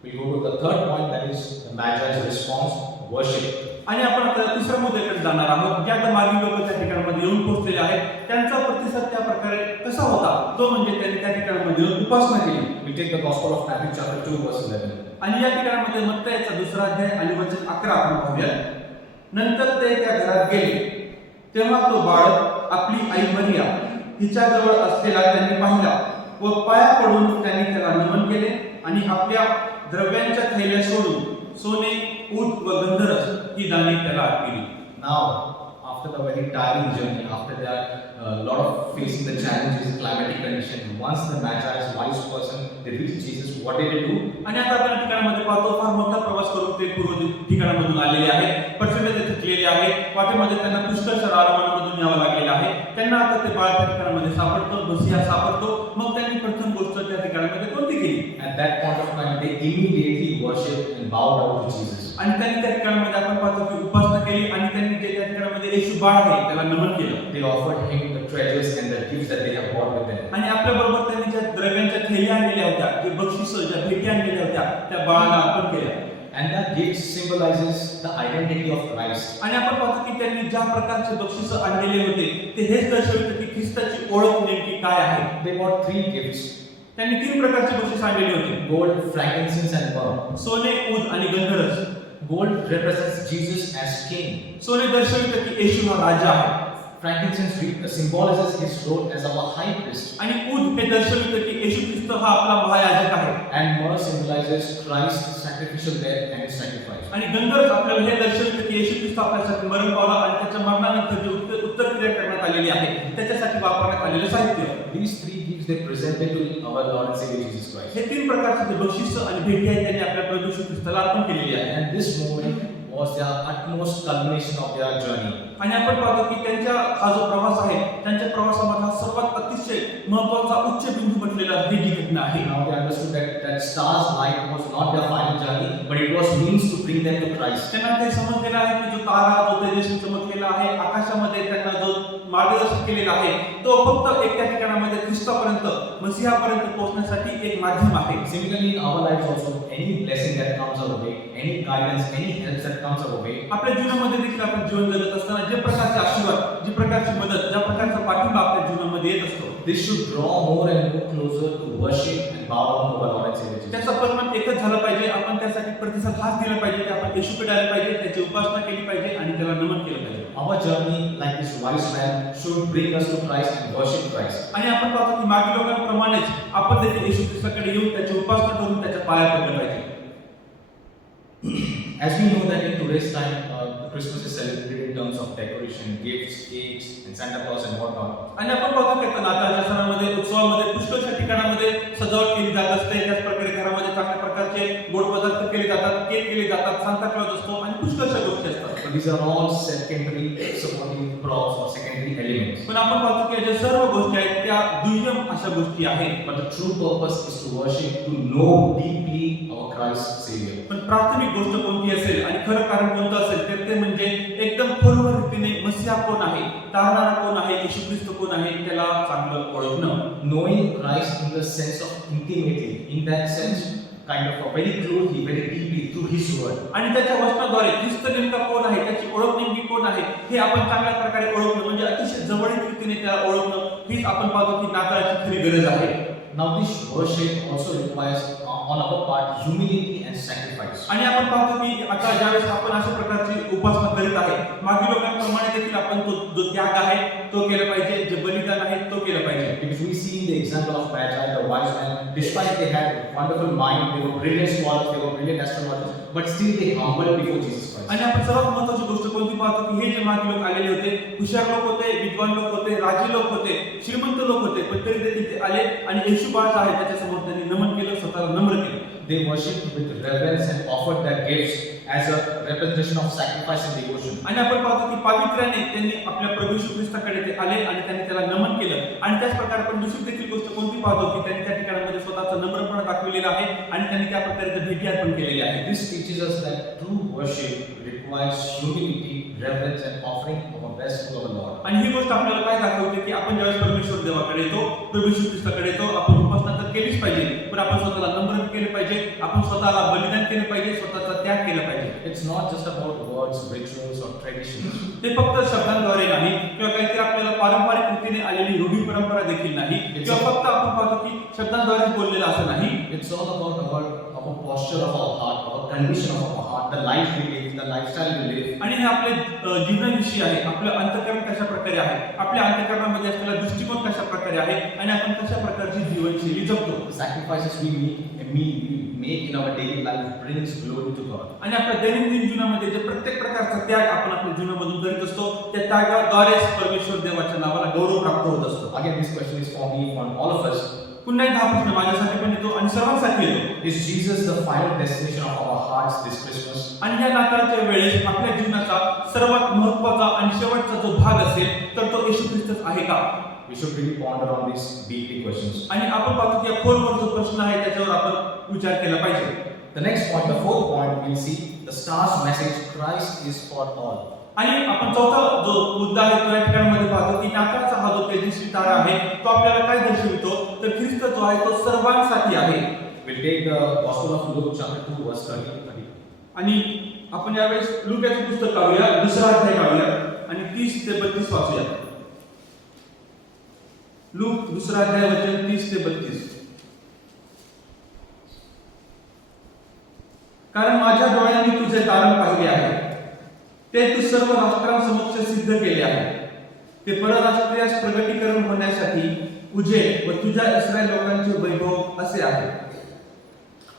We go to the third point, that is the Magi's response. worship. आणि आपण आता तिसऱ्या मुद्द्याकडे जाणार आहोत, जे आता मागील लोक त्या ठिकाणामध्ये येऊन पोहोचलेले आहेत. त्यांचा प्रतिसाद त्या प्रकारे कसा होता, तो म्हणजे त्यांनी त्या ठिकाणामध्ये येऊन उपासना केली. We take the Gospel of Matthew chapter 2 verse 11. आणि या ठिकाणामध्ये मत्तयाचा 2रा अध्याय आणि वचन 11 आपण पाहूया. नंतर ते त्या घरात गेले, तेव्हा तो बाळक आपली आई मरिया हिच्या जवळ असलेला त्यांनी पाहिला व पाया पडून त्यांनी त्याला नमन केले आणि आपल्या द्रव्यांच्या थैल्या सोडून सोने, ऊद व गंधरस ही दाने त्याला अर्पिली. Now, after the very tiring journey, after that lot of facing the challenges, climatic condition, once the Magi is wise person, they reach Jesus. What did they do? आणि आता आपण ठिकाणामध्ये पाहतो, फार मोठा प्रवास करून ते पूर्व ठिकाणामधून आलेले आहेत. प्रचंड ते थकलेले आहेत. वाटेमध्ये त्यांना पुष्कळ आरामामधून यावं लागलेलं आहे. त्यांना आता ते बाळ त्या ठिकाणामध्ये सापडतो, मसीहा सापडतो. मग त्यांनी प्रथम गोष्ट त्या ठिकाणामध्ये कोणती केली? At that point of time, they immediately worshipped and bowed down to Jesus. आणि त्यांनी त्या ठिकाणामध्ये आपण पाहतो की उपासना केली आणि त्यांनी जे त्या ठिकाणामध्ये येशू बाळ आहे त्याला नमन केलं. They offered him the treasures and the gifts that they have brought with them. आणि आपल्या बरोबर त्यांनी ज्या द्रव्यांच्या थैल्या आणलेल्या होत्या, जे बक्षिस, ज्या भेटी आणलेल्या होत्या, त्या बाळाला अर्पण केल्या. And that gift symbolizes the identity of Christ. आणि आपण पाहतो की त्यांनी ज्या प्रकारचे बक्षिस आणलेले होते ते हेच दर्शविते की ख्रिस्ताची ओळख नेमकी काय आहे. They brought 3 gifts: त्यांनी 3 प्रकारचे बक्षिस आणलेले होते: gold, frankincense, and myrrh. सोने, ऊद आणि गंधरस. Gold represents Jesus as king. सोने दर्शविते की येशू हा राजा आहे. Frankincense symbolizes his role as our high priest. आणि ऊद हे दर्शविते की येशू ख्रिस्त हा आपला महायाजक आहे. And myrrh symbolizes Christ's sacrificial death and his sacrifice. आणि गंधरस आपल्याला हे दर्शविते की येशू ख्रिस्त आपल्यासाठी मरण पावला आणि त्याच्या मरणानंतर जे उत्तरक्रिया करण्यात आलेली आहे त्याच्यासाठी वापरण्यात आलेले साहित्य. These 3 gifts they presented to our Lord and Savior Jesus Christ. हे 3 प्रकारचे जे बक्षिस आणि भेटी आहेत त्यांनी आपल्या प्रभू येशू ख्रिस्ताला अर्पण केलेली आहे. And this moment was their utmost culmination of their journey. आणि आपण पाहतो की त्यांच्या हा जो प्रवास आहे, त्यांच्या प्रवासामधला सर्वात अतिशय महत्त्वाचा उच्च बिंदू म्हटलेला ही जी घटना आहे. Now they understood that star's light was not their final journey, but it was means to bring them to Christ. त्यांना ते समजलेलं आहे की जो तारा, जो तेजस्वी चमकलेला आहे आकाशामध्ये, त्यांना जो मार्गदर्शन केलेला आहे, तो फक्त एक त्या ठिकाणामध्ये ख्रिस्तापर्यंत, मसीहापर्यंत पोहोचण्यासाठी एक माध्यम आहे. Similarly, in our lives also, any blessing that comes our way, any guidance, any help that comes our way, आपल्या जीवनामध्ये देखील आपण जीवन जगत असताना जे प्रकारचे आशीर्वाद, जी प्रकारची मदत, ज्या प्रकारचा पाठिंबा आपल्या जीवनामध्ये येत असतो, this should draw more and more closer to worship and bow down to our Lord and Savior Jesus. त्याचा परिणाम एकच झाला पाहिजे. आपण त्यासाठी प्रतिसाद हाच दिला पाहिजे की आपण येशूकडे आले पाहिजे, त्याची उपासना केली पाहिजे आणि त्याला नमन केलं पाहिजे. Our journey, like this wise man, should bring us to Christ and worship Christ. आणि आपण पाहतो की मागील लोकांप्रमाणेच आपण देखील येशू ख्रिस्ताकडे येऊन त्याची उपासना करून त्याच्या पाया पडलं पाहिजे. As we know that in today's time, Christmas is celebrated in terms of decoration, gifts, cakes, and Santa Claus and whatnot. आणि आपण पाहतो की आता नाताळच्या सणामध्ये, उत्सवामध्ये पुष्कळशा ठिकाणामध्ये सजावट केली जात असते. त्याच प्रकारे घरामध्ये चांगल्या प्रकारचे गोड पदार्थ केले जातात, केक केले जातात, सांता क्लॉज असतो आणि पुष्कळशा गोष्टी असतात. But these are all secondary supporting props or secondary elements. पण आपण पाहतो की ज्या सर्व गोष्टी आहेत त्या दुय्यम अशा गोष्टी आहेत. But the true purpose is to worship, to know deeply our Christ Savior. पण प्राथमिक गोष्ट कोणती असेल आणि खरं कारण कोणतं असेल तर ते म्हणजे एकदम खोलवर रीतीने मसीहा कोण आहे, तारणारा कोण आहे, येशू ख्रिस्त कोण आहे त्याला चांगलं ओळखणं. Knowing Christ in the sense of intimately, in that sense, kind of very closely, very deeply through His word. आणि त्याच्या वचनाद्वारे ख्रिस्त नेमका कोण आहे, त्याची ओळख नेमकी कोण आहे हे आपण चांगल्या प्रकारे ओळखणं म्हणजे अतिशय जवळीक रीतीने त्याला ओळखणं हीच आपण पाहतो की नाताळाची खरी गरज आहे. Now this worship also requires on our part humility and sacrifice. आणि आपण पाहतो की आता ज्यावेळेस आपण अशा प्रकारची उपासना करीत आहे, मागील लोकांप्रमाणे देखील आपण जो त्याग आहे तो केला पाहिजे, जे बलिदान आहे तो केलं पाहिजे. Because we see in the example of Magi, the wise men, despite they had wonderful mind, they were brilliant scholars, they were brilliant astrologers, but still they humbled before Jesus Christ. आणि आपण सर्वात महत्त्वाची गोष्ट कोणती पाहतो की हे जे मागील लोक आलेले होते, हुशार लोक होते, विद्वान लोक होते, राजे लोक होते, श्रीमंत लोक होते, पण तरी देखील ते आले आणि येशू बाळ आहे त्याच्या समोर त्यांनी नमन केलं, स्वतःला नम्र केलं. They worshipped with reverence and offered their gifts as a representation of sacrifice and devotion. आणि आपण पाहतो की पावित्र्याने त्यांनी आपल्या प्रभू येशू ख्रिस्ताकडे ते आले आणि त्यांनी त्याला नमन केलं. आणि त्याच प्रकारे आपण दुसरी देखील गोष्ट कोणती पाहतो की त्यांनी त्या ठिकाणामध्ये स्वतःचा नम्रपणा दाखवलेला आहे आणि त्यांनी त्या प्रकारे भेटी अर्पण केलेली आहे. This teaches us that true worship requires humility, reverence, and offering of our best to our Lord. आणि ही गोष्ट आपल्याला काय दाखवते की आपण ज्यावेळेस परमेश्वर देवाकडे येतो, प्रभू येशू ख्रिस्ताकडे येतो, आपण उपासना तर केलीच पाहिजे, पण आपण स्वतःला नम्र केले पाहिजे, आपण स्वतःला बलिदान केले पाहिजे, स्वतःचा त्याग केला पाहिजे. It's not just about words, rituals, or traditions. ते फक्त शब्दांद्वारे नाही किंवा काहीतरी आपल्याला पारंपरिक रीतीने आलेली रूढी परंपरा देखील नाही किंवा फक्त आपण पाहतो की शब्दांद्वारे बोललेलं असं नाही. It's all about our posture of our heart, our condition of our heart, the life we live, the lifestyle we live. आणि हे आपले जीवनाविषयी आहे. आपलं अंतःकरण कशा प्रकारे आहे, आपल्या अंतःकरणामध्ये असलेला दृष्टिकोन कशा प्रकारे आहे आणि आपण कशा प्रकारची जीवनशैली जगतो. The sacrifices we make in our daily life brings glory to God. आणि आपल्या दैनंदिन जीवनामध्ये जे प्रत्येक प्रकारचा त्याग आपण आपल्या जीवनामधून करीत असतो त्या त्यागाद्वारेच परमेश्वर देवाच्या नावाला गौरव प्राप्त होत असतो. Again, this question is for me, for all of us. पुन्हा एकदा हा प्रश्न माझ्यासाठी पण येतो आणि सर्वांसाठी येतो. Is Jesus the final destination of our hearts this Christmas? आणि या नाताळच्या वेळेस आपल्या जीवनाचा सर्वात महत्त्वाचा आणि शेवटचा जो भाग असेल तर तो येशू ख्रिस्तच आहे का? We should really ponder on these deeply questions. आणि आपण पाहतो की या खोलवर जो प्रश्न आहे त्याच्यावर आपण विचार केला पाहिजे. The next point, the fourth point, we'll see the star's message: Christ is for all. आणि आपण चौथा जो मुद्दा आहे तो या ठिकाणामध्ये पाहतो की नाताळचा हा जो तेजस्वी तारा आहे तो आपल्याला काय दर्शवितो तर ख्रिस्त जो आहे तो सर्वांसाठी आहे. We'll take the Gospel of Luke, chapter 2, verse 30. आणि आपण यावेळेस लूकाचे पुस्तक काढूया, दुसरा अध्याय काढूया आणि 30 ते 32 वाचूया. लूक दुसरा अध्याय वचन 30 ते 32. कारण माझ्या डोळ्यांनी तुझे तारण पाहिले आहे, ते तू सर्व राष्ट्रांसमक्ष सिद्ध केले आहे. ते परराष्ट्रीयास प्रगटीकरण होण्यासाठी उजेड व तुझ्या इस्रायल लोकांचे वैभव असे आहे.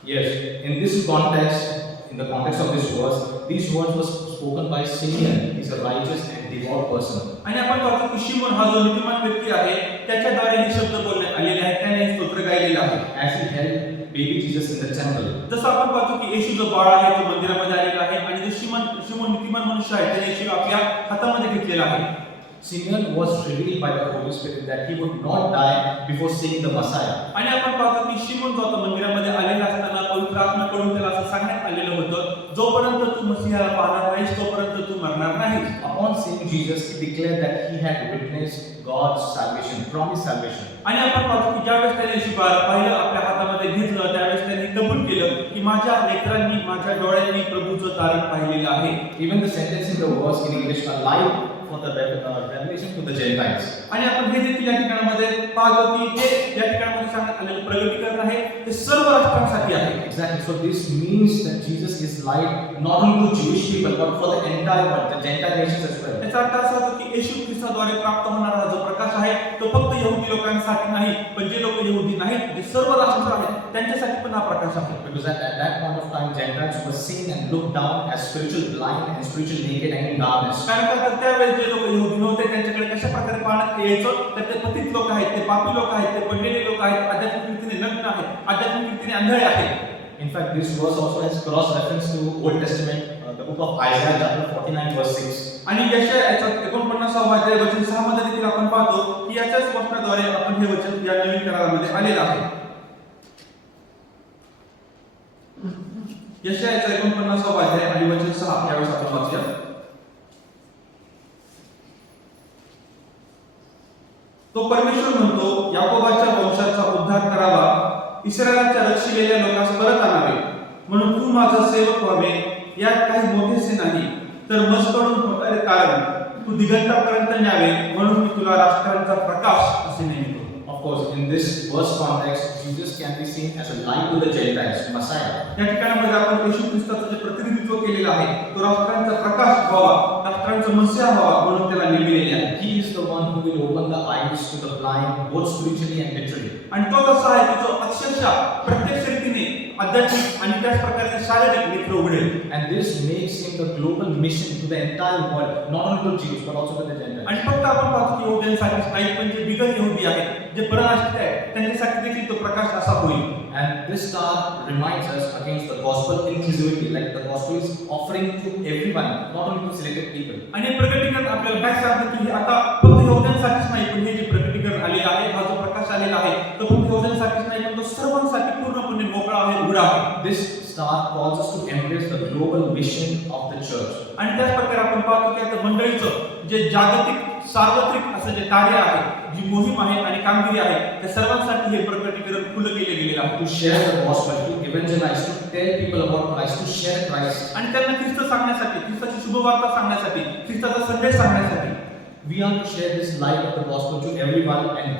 Yes, in this context, in the context of this verse, these words were spoken by Simeon. He's a righteous and devout person. आणि आपण पाहतो की शिमोन हा जो नीतिमान व्यक्ती आहे त्याच्याद्वारे हे शब्द बोलण्यात आलेले आहेत, त्याने हे स्तोत्र गायलेले आहे. As he held baby Jesus in the temple, जसं आपण पाहतो की येशू जो बाळ आहे तो मंदिरामध्ये आलेला आहे आणि जो शिमोन नीतिमान मनुष्य आहे त्याने येशू आपल्या हातामध्ये घेतलेला आहे. Simeon was revealed by the Holy Spirit that he would not die before seeing the Messiah. आणि आपण पाहतो की शिमोन जो आता मंदिरामध्ये आलेला असताना पवित्र आत्म्याकडून त्याला असं सांगण्यात आलेलं होतं, जोपर्यंत तू मसीहाला पाहणार नाहीस तोपर्यंत तू मरणार नाहीस. Upon seeing Jesus, he declared that he had witnessed God's salvation, promised salvation. आणि आपण पाहतो की ज्यावेळेस त्याने येशू बाळ पाहिलं, आपल्या हातामध्ये घेतलं, त्यावेळेस त्याने कबूल केलं की माझ्या नेत्रांनी माझ्या डोळ्यांनी प्रभूचं तारण पाहिलेलं आहे. Even the sentence in the verse in English, alive for the revelation to the Gentiles. आणि आपण हे देखील या ठिकाणामध्ये पाहतो की ते या ठिकाणामध्ये सांगण्यात आलेलं प्रगटीकरण आहे ते सर्व राष्ट्रांसाठी आहे. Exactly. So this means that Jesus is light not only to Jewish people but for the entire world, the Gentile nations as well. याचा अर्थ असा होतो की येशू ख्रिस्ताद्वारे प्राप्त होणारा हा जो प्रकाश आहे तो फक्त यहुदी लोकांसाठी नाही, पण जे लोक यहुदी नाहीत, जे सर्व राष्ट्र आहेत त्यांच्यासाठी पण हा प्रकाश आहे. Because at that point of time, Gentiles were seen and looked down as spiritual blind and spiritual naked and in darkness. कारण का त्यावेळेस जे लोक यहुदी नव्हते त्यांच्याकडे कशा प्रकारे पाहण्यात यायचं तर ते पतित लोक आहेत, ते पापी लोक आहेत, ते पडलेले लोक आहेत, आध्यात्मिक रीतीने नग्न आहेत, आध्यात्मिक रीतीने आंधळे आहेत. In fact, this verse also has cross reference to Old Testament, the book of Isaiah, chapter 49, verse 6. आणि यशायाचा 49 अध्याय वचन 6 मध्ये देखील आपण पाहतो की याच्याच वचनाद्वारे आपण हे वचन या नवीन करारामध्ये आलेलं आहे. यशायाचा 49 अध्याय आणि वचन 6 यावेळेस आपण वाचूया. तो परमेश्वर म्हणतो, याकोबाच्या वंशाचा उद्धार करावा, इस्रायलाच्या रक्षिलेल्या लोकांस परत आणावे, म्हणून तू माझा सेवक व्हावे. यात काही मोठेसे नाही, तर मजकडून होणारे कारण तू दिगंतापर्यंत न्यावे, म्हणून मी तुला राष्ट्रांचा प्रकाश असे नेमितो. Of course, in this verse context, Jesus can be seen as a light to the Gentiles, Messiah. या ठिकाणामध्ये आपण येशू ख्रिस्ताचं जे प्रतिनिधित्व केलेलं आहे तो राष्ट्रांचा प्रकाश व्हावा, राष्ट्रांचा मसीहा व्हावा म्हणून त्याला नेमलेले आहे. He is the one who will open the eyes to the blind, both spiritually and literally. आणि तो कसा आहे की जो अक्षरशः प्रत्यक्ष रीतीने आध्यात्मिक आणि त्याच प्रकारचे शारीरिक नेत्र उघडेल. And this makes him the global mission to the entire world, not only to Jews but also to the Gentiles. आणि फक्त आपण पाहतो की यहुद्यांसाठीच नाही, पण जे बिगर यहुदी आहेत, जे परराष्ट्रीय आहेत, त्यांच्यासाठी देखील तो प्रकाश असा होईल. And this star reminds us against the gospel inclusivity, like the gospel is offering to everyone, not only to selected people. आणि प्रकटीकरण आपल्याला काय सांगतं की हे आता फक्त यहुद्यांसाठीच नाही, पण हे जे प्रकटीकरण आलेलं आहे, हा जो प्रकाश आलेला आहे तो फक्त यहुद्यांसाठीच नाही, पण तो सर्वांसाठी पूर्णपणे मोकळा आहे, उघडा आहे. This star calls us to embrace the global mission of the church. आणि त्याच प्रकारे आपण पाहतो की आता मंडळीचं जे जागतिक सार्वत्रिक असं जे कार्य आहे, जी मोहीम आहे आणि कामगिरी आहे, त्या सर्वांसाठी हे प्रकटीकरण खुलं केले गेलेलं आहे. To share the gospel, to evangelize, to tell people about Christ, to share Christ. आणि त्यांना ख्रिस्त सांगण्यासाठी, ख्रिस्ताची शुभवार्ता सांगण्यासाठी, ख्रिस्ताचा संदेश सांगण्यासाठी We are to share this light of the gospel to everyone and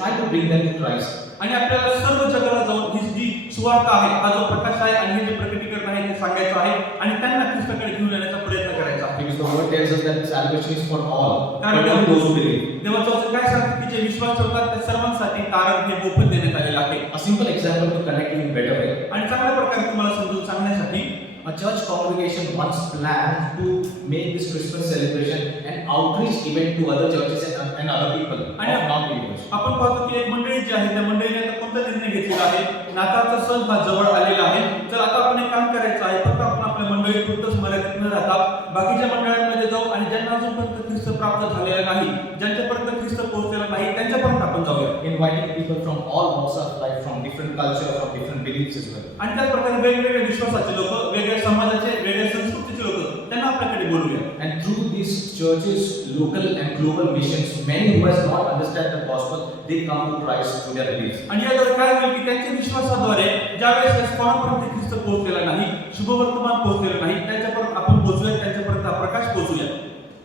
try to bring them to Christ. आणि आपल्याला सर्व जगाला जाऊन ही जी सुवार्ता आहे, हा जो प्रकाश आहे आणि हे जे प्रकटीकरण आहे ते सांगायचं आहे आणि त्यांना ख्रिस्ताकडे घेऊन येण्याचा प्रयत्न करायचा आहे. Because the word tells us that salvation is for all, कारण not only those who believe. देवाचं वचन काय सांगते की जे विश्वास ठेवतात त्या सर्वांसाठी तारण हे मोफत देण्यात आलेलं आहे. A simple example to connect you in better way. आणि चांगल्या प्रकारे तुम्हाला समजून सांगण्यासाठी A church congregation once planned to make this Christmas celebration an outreach event to other churches and other people of non-believers. आपण पाहतो की एक मंडळी जी आहे त्या मंडळीने आता कोणता निर्णय घेतलेला आहे, नाताळचा सण हा जवळ आलेला आहे, तर आता आपण एक काम करायचं आहे, फक्त आपण आपल्या मंडळीपुरतंच मर्यादित न राहता बाकीच्या मंडळांमध्ये जाऊ आणि ज्यांना अजूनपर्यंत ख्रिस्त प्राप्त झालेला नाही, ज्यांच्यापर्यंत ख्रिस्त पोहोचलेला नाही, त्यांच्यापर्यंत आपण जाऊया. Inviting people from all walks of life, from different culture, from different beliefs as well. आणि त्याच प्रकारे वेगवेगळ्या विश्वासाचे लोक, वेगवेगळ्या समाजाचे, वेगवेगळ्या संस्कृतीचे लोक, त्यांना आपल्याकडे बोलूया. And through these churches, local and global missions, many who has not understand the gospel, they come to Christ through their beliefs. आणि याद्वारे काय होईल की त्यांच्या विश्वासाद्वारे ज्यावेळेस कोणापर्यंत ख्रिस्त पोहोचलेला नाही, शुभवर्तमान पोहोचलेलं नाही, त्यांच्यापर्यंत आपण पोहोचूया, त्यांच्यापर्यंत हा प्रकाश पोहोचूया.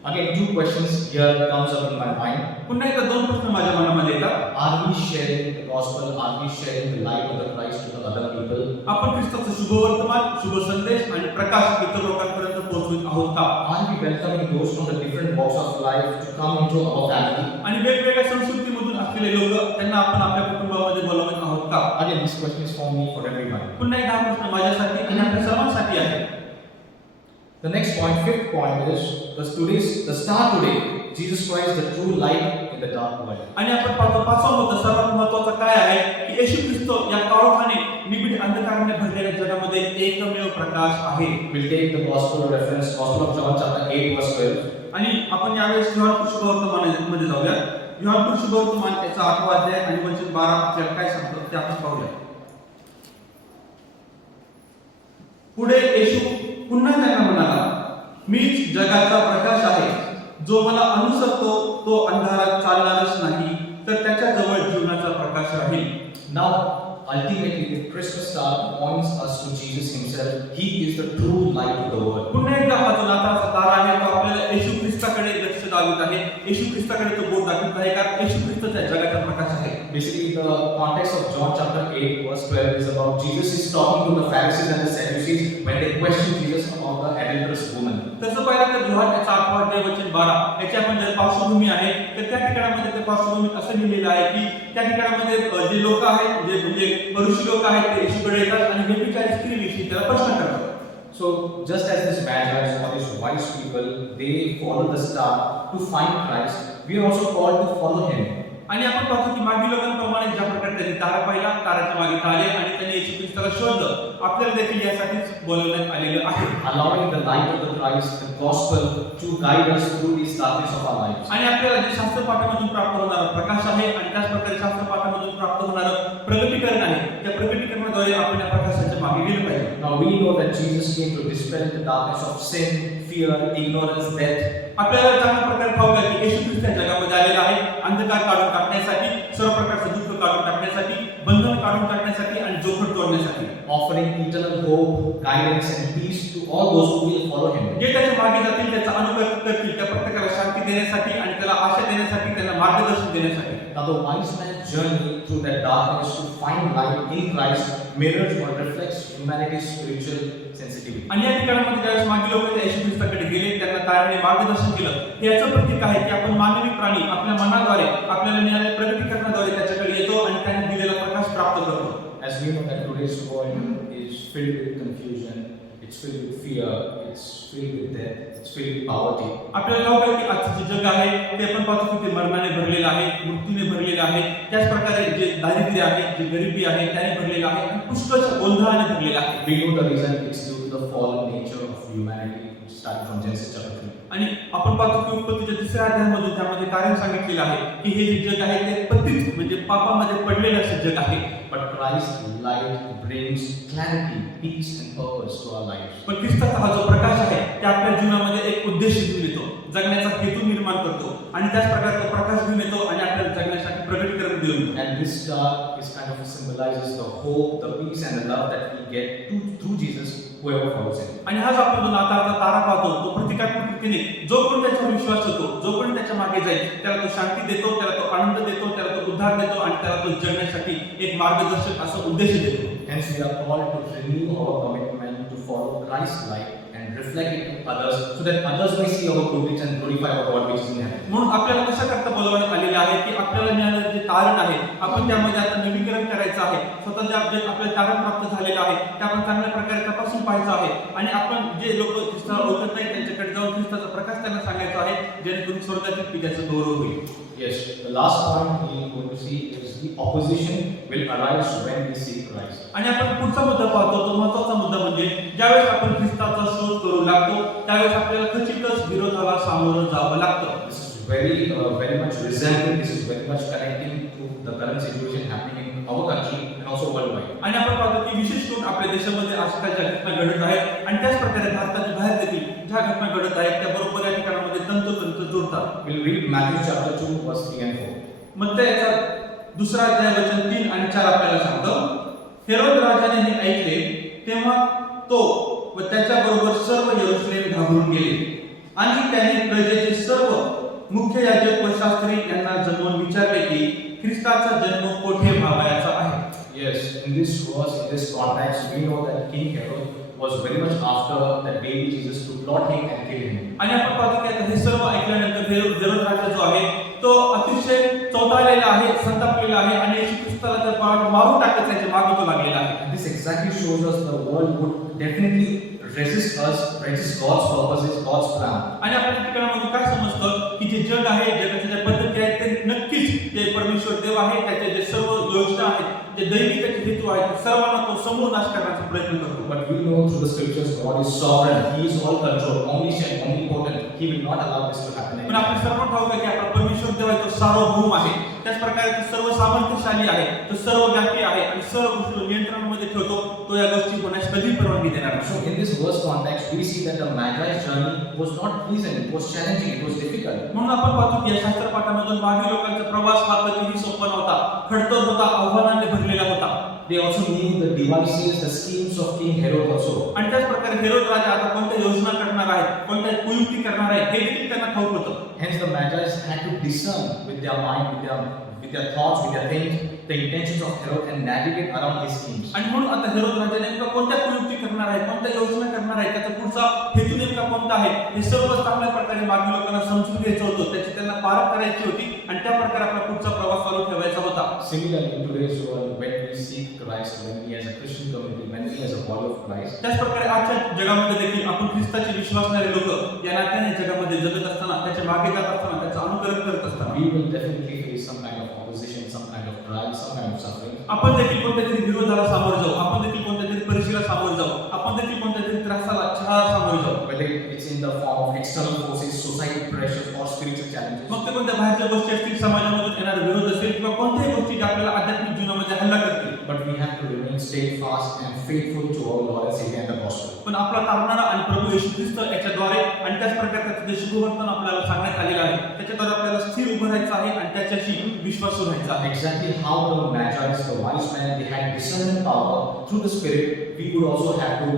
Again, two questions here comes up in my mind. पुन्हा एकदा दोन प्रश्न माझ्या मनामध्ये येतात. Are we sharing the gospel? Are we sharing the light of the Christ to the other people? आपण ख्रिस्ताचं शुभवर्तमान, शुभ संदेश आणि प्रकाश इतर लोकांपर्यंत पोहोचवित आहोत का? Are we welcoming those from the different walks of life to come into our family? आणि वेगवेगळ्या संस्कृतीमधून असलेले लोक, त्यांना आपण आपल्या कुटुंबामध्ये बोलवत आहोत का? Again, this question is for me, for everyone. पुन्हा एकदा हा प्रश्न माझ्यासाठी आणि आपल्या सर्वांसाठी आहे. The next point, fifth point is the star today, Jesus Christ, the true light in the dark world. आणि आपण पाहतो पाचवा मुद्दा सर्वात महत्त्वाचा काय आहे की येशू ख्रिस्त या काळोखाने निबिड अंधकाराने भरलेल्या जगामध्ये एकमेव प्रकाश आहे. We'll take the gospel reference, Gospel of John chapter 8 verse 12. आणि आपण यावेळेस योहान शुभवर्तमानामध्ये जाऊया. योहान शुभवर्तमान याचा 8वा अध्याय आणि वचन 12 आपल्याला काय सांगतात ते आपण पाहूया. पुढे येशू पुन्हा त्यांना म्हणाला, मीच जगाचा प्रकाश आहे, जो मला अनुसरतो तो अंधारात चालणारच नाही, तर त्याच्या जवळ जीवनाचा प्रकाश राहील. Now, ultimately, the Christmas star points us to Jesus himself. He is the true light of the world. पुन्हा एकदा हा जो नाताळचा तारा आहे तो आपल्याला येशू ख्रिस्ताकडे लक्ष दाखवत आहे. येशू ख्रिस्ताकडे तो बोट दाखवत आहे, कारण येशू ख्रिस्त त्या जगाचा प्रकाश आहे. Basically, the context of John chapter 8 verse 12 is about Jesus is talking to the Pharisees and the Sadducees when they question Jesus about the adulterous woman. तसं पाहिलं तर योहान याचा 8वा अध्याय वचन 12 याची आपण जर पार्श्वभूमी आहे तर त्या ठिकाणामध्ये त्या पार्श्वभूमीत असं लिहिलेलं आहे की त्या ठिकाणामध्ये जे लोक आहेत, जे म्हणजे परुषी लोक आहेत, ते येशूकडे येतात आणि व्यभिचारी स्त्रीविषयी त्याला प्रश्न करतात. So, just as these magi or these wise people, they follow the star to find Christ, we are also called to follow him. आणि आपण पाहतो की मागील लोकांप्रमाणे ज्या प्रकारे त्यांनी तारा पाहिला, ताराच्या मागे आले आणि त्यांनी येशू ख्रिस्ताला शोधलं, आपल्याला देखील यासाठीच बोलवण्यात आलेलं आहे. Allowing the light of the Christ, the gospel, to guide us through this darkness of our lives. आणि आपल्याला जे शास्त्र पाठामधून प्राप्त होणारा प्रकाश आहे आणि त्याच प्रकारे शास्त्र पाठामधून प्राप्त होणारं प्रगटीकरण आहे, त्या प्रगटीकरणाद्वारे आपण या प्रकाशाच्या मागे गेलं पाहिजे. Now we know that Jesus came to dispel the darkness of sin, fear, ignorance, death. आपल्याला चांगल्या प्रकारे ठाऊक आहे की येशू ख्रिस्त या जगामध्ये आलेला आहे अंधकार काढून टाकण्यासाठी, सर्व प्रकारचं दुःख काढून टाकण्यासाठी, बंधन काढून टाकण्यासाठी आणि जोखड तोडण्यासाठी. Offering eternal hope, guidance and peace to all those who will follow him. जे त्याच्या मागे जातील, त्याचा अनुकरण करतील, त्या प्रत्येकाला शांती देण्यासाठी आणि त्याला आशा देण्यासाठी, त्यांना मार्गदर्शन देण्यासाठी. Now the wise man's journey through that darkness to find light in Christ mirrors or reflects humanity's spiritual sensitivity. आणि या ठिकाणामध्ये ज्यावेळेस मागील लोक त्या येशू ख्रिस्ताकडे गेले, त्यांना ताऱ्याने मार्गदर्शन केलं, हे याचं प्रतीक आहे की आपण मानवी प्राणी आपल्या मनाद्वारे, आपल्याला मिळालेल्या प्रगटीकरणाद्वारे त्याच्याकडे येतो आणि त्याने दिलेला प्रकाश प्राप्त करतो. As we know that today's world is filled with confusion, it's filled with fear, it's filled with death, it's filled with poverty. आपल्याला ठाऊक आहे की आजचं जे जग आहे ते आपण पाहतो की ते मरणाने भरलेलं आहे, मृत्यूने भरलेलं आहे, त्याच प्रकारे जे दारिद्र्य आहे, जे गरिबी आहे त्याने भरलेलं आहे आणि पुष्कळ गोंधळाने भरलेलं आहे. We know the reason it's due to the fallen nature of humanity, starting from Genesis chapter 3. आणि आपण पाहतो की उत्पत्तीच्या 3ऱ्या अध्यायामध्ये त्यामध्ये कारण सांगितलेलं आहे की हे जे जग आहे ते पतित म्हणजे पापामध्ये पडलेलं असं जग आहे. But Christ's light brings clarity, peace and purpose to our lives. पण ख्रिस्ताचा हा जो प्रकाश आहे ते आपल्या जीवनामध्ये एक उद्देश घेऊन येतो, जगण्याचा हेतू निर्माण करतो आणि त्याच प्रकारे तो प्रकाश घेऊन येतो आणि आपल्याला जगण्यासाठी प्रगटीकरण देऊन येतो. And this star is kind of symbolizes the hope, the peace, and the love that we get through Jesus, whoever follows him. आणि हाच आपण जो नाताळचा तारा पाहतो तो प्रतिकात्मक रीतीने जो कोणी त्याच्यावर विश्वास ठेवतो, जो कोणी त्याच्या मागे जाईल त्याला तो शांती देतो, त्याला तो आनंद देतो, त्याला तो उद्धार देतो आणि त्याला तो जगण्यासाठी एक मार्गदर्शक असा उद्देश देतो. Hence, we are called to renew our commitment to follow Christ's life and reflect it to others, so that others may see our good deeds and glorify our God which is in heaven. म्हणून आपल्याला कसं करता बोलवण्यात आलेलं आहे की आपल्याला मिळालेलं जे तारण आहे आपण त्यामध्ये आता नवीकरण करायचं आहे. स्वतः जे आपल्याला तारण प्राप्त झालेलं आहे ते आपण चांगल्या प्रकारे तपासून पाहायचं आहे आणि आपण जे लोक ख्रिस्ताला ओळखत नाही त्यांच्याकडे जाऊन ख्रिस्ताचा प्रकाश त्यांना सांगायचा आहे, जेणेकरून स्वर्गातील पित्याचं गौरव होईल. Yes, the last point we are going to see is the opposition will arise when we seek Christ. आणि आपण पुढचा मुद्दा पाहतो, तो महत्त्वाचा मुद्दा म्हणजे ज्यावेळेस आपण ख्रिस्ताचा शोध करू लागतो त्यावेळेस आपल्याला खचितच विरोधाला सामोरं जावं लागतं. This is very much resembling. This is very much connecting to the current situation happening in our country and also worldwide. आणि आपण पाहतो की विशेष करून आपल्या देशामध्ये आजकालच्या घटना घडत आहेत आणि त्याच प्रकारे भारताच्या बाहेर देखील ज्या घटना घडत आहेत त्या बरोबर या ठिकाणामध्ये तंतोतंत जुळतात. We'll read Matthew chapter 2 verse 3 and 4. मग त्याचा दुसरा अध्याय वचन 3 आणि 4 आपल्याला सांगतं, हेरोद राजाने हे ऐकले तेव्हा तो व त्याच्या बरोबर सर्व यरूशलेम घाबरून गेले आणि त्याने प्रजेचे सर्व मुख्य याजक व शास्त्री यांना जमवून विचारले की ख्रिस्ताचा जन्म कोठे व्हावयाचा आहे. Yes, in this verse, in this context, we know that King Herod was very much after that baby Jesus to plot him and kill him. आणि आपण पाहतो की आता हे सर्व ऐकल्यानंतर हेरोद राजा जो आहे तो अतिशय चौताळलेला आहे, संतापलेला आहे आणि येशू ख्रिस्ताला तर मारून टाकत त्याच्या मागे तो लागलेला आहे. And this exactly shows us the world would definitely resist God's purposes, God's plan. आणि आपल्या ठिकाणामध्ये काय समजतं की जे जग आहे, जगाच्या ज्या पद्धती आहेत ते नक्कीच जे परमेश्वर देव आहे त्याचे जे सर्व योजना आहेत, जे दैविक हेतू आहेत, सर्वांना तो समूळ नाश करण्याचा प्रयत्न करतो. But we know through the scriptures God is sovereign, He is all control, omniscient, omnipotent. He will not allow this to happen. पण आपण सर्व ठाऊक आहे की आपला परमेश्वर देव आहे तो सार्वभौम आहे, त्याच प्रकारे तो सर्व सामर्थ्यशाली आहे, तो सर्वव्यापी आहे आणि सर्व गोष्टी नियंत्रणामध्ये ठेवतो. तो या गोष्टी होण्यास कधी परवानगी देणार नाही. So in this verse context, we see that the Magi's journey was not pleasant, it was challenging, it was difficult. म्हणून आपण पाहतो की या शास्त्रपाठामधून मागे लोकांचा प्रवास हा कधीही सोपा नव्हता, खडतर होता, आव्हानांनी भरलेला होता. They also knew the devices, the schemes of King Herod also. आणि त्याच प्रकारे हेरोद राजा आता कोणत्या योजना करणार आहे, कोणत्या कुयुक्ती करणार आहे हे देखील त्यांना ठाऊक होतं. Hence the Magi's had to discern with their mind, with their thoughts, with their things, the intentions of Herod and navigate around his schemes. आणि म्हणून आता हेरोद राजा नेमका कोणत्या कुयुक्ती करणार आहे, कोणत्या योजना करणार आहे, त्याचा पुढचा हेतू नेमका कोणता आहे हे सर्व चांगल्या प्रकारे मागे लोकांना समजून घ्यायचं होतं, त्याची त्यांना पारख करायची होती आणि त्या प्रकारे आपला पुढचा प्रवास चालू ठेवायचा होता. Similarly, in today's world, when we seek Christ, when we as a Christian community, when we as a body of Christ, त्याच प्रकारे आजच्या जगामध्ये देखील आपण ख्रिस्ताचे विश्वासणारे लोक या नात्याने जगामध्ये जगत असताना, त्याच्या मागे जात असताना, त्याचं अनुकरण करत असताना we will definitely face some kind of opposition, some kind of trial, some kind of suffering. आपण देखील कोणत्यातरी विरोधाला सामोरं जाऊ, आपण देखील कोणत्यातरी परीक्षेला सामोरं जाऊ, आपण देखील कोणत्यातरी त्रासाला छळाला सामोरं जाऊ. Whether it's in the form of external forces, society pressures, or spiritual challenges. मग ते कोणत्या बाहेरच्या गोष्टी असतील, समाजामधून येणारा विरोध असेल किंवा कोणत्याही गोष्टी ज्या आपल्याला आध्यात्मिक जीवनामध्ये हल्ला करतील, But we have to remain steadfast and faithful to our Lord and Savior and the gospel. पण आपला तारणारा आणि प्रभू येशू ख्रिस्त याच्याद्वारे आणि त्याच प्रकारचं जे शुभवर्तन आपल्याला सांगण्यात आलेलं आहे त्याच्याद्वारे आपल्याला स्थिर उभं राहायचं आहे आणि त्याच्याशी विश्वासू राहायचा आहे. Exactly how the Magi, the wise men, they had discernment power through the Spirit, we would also have to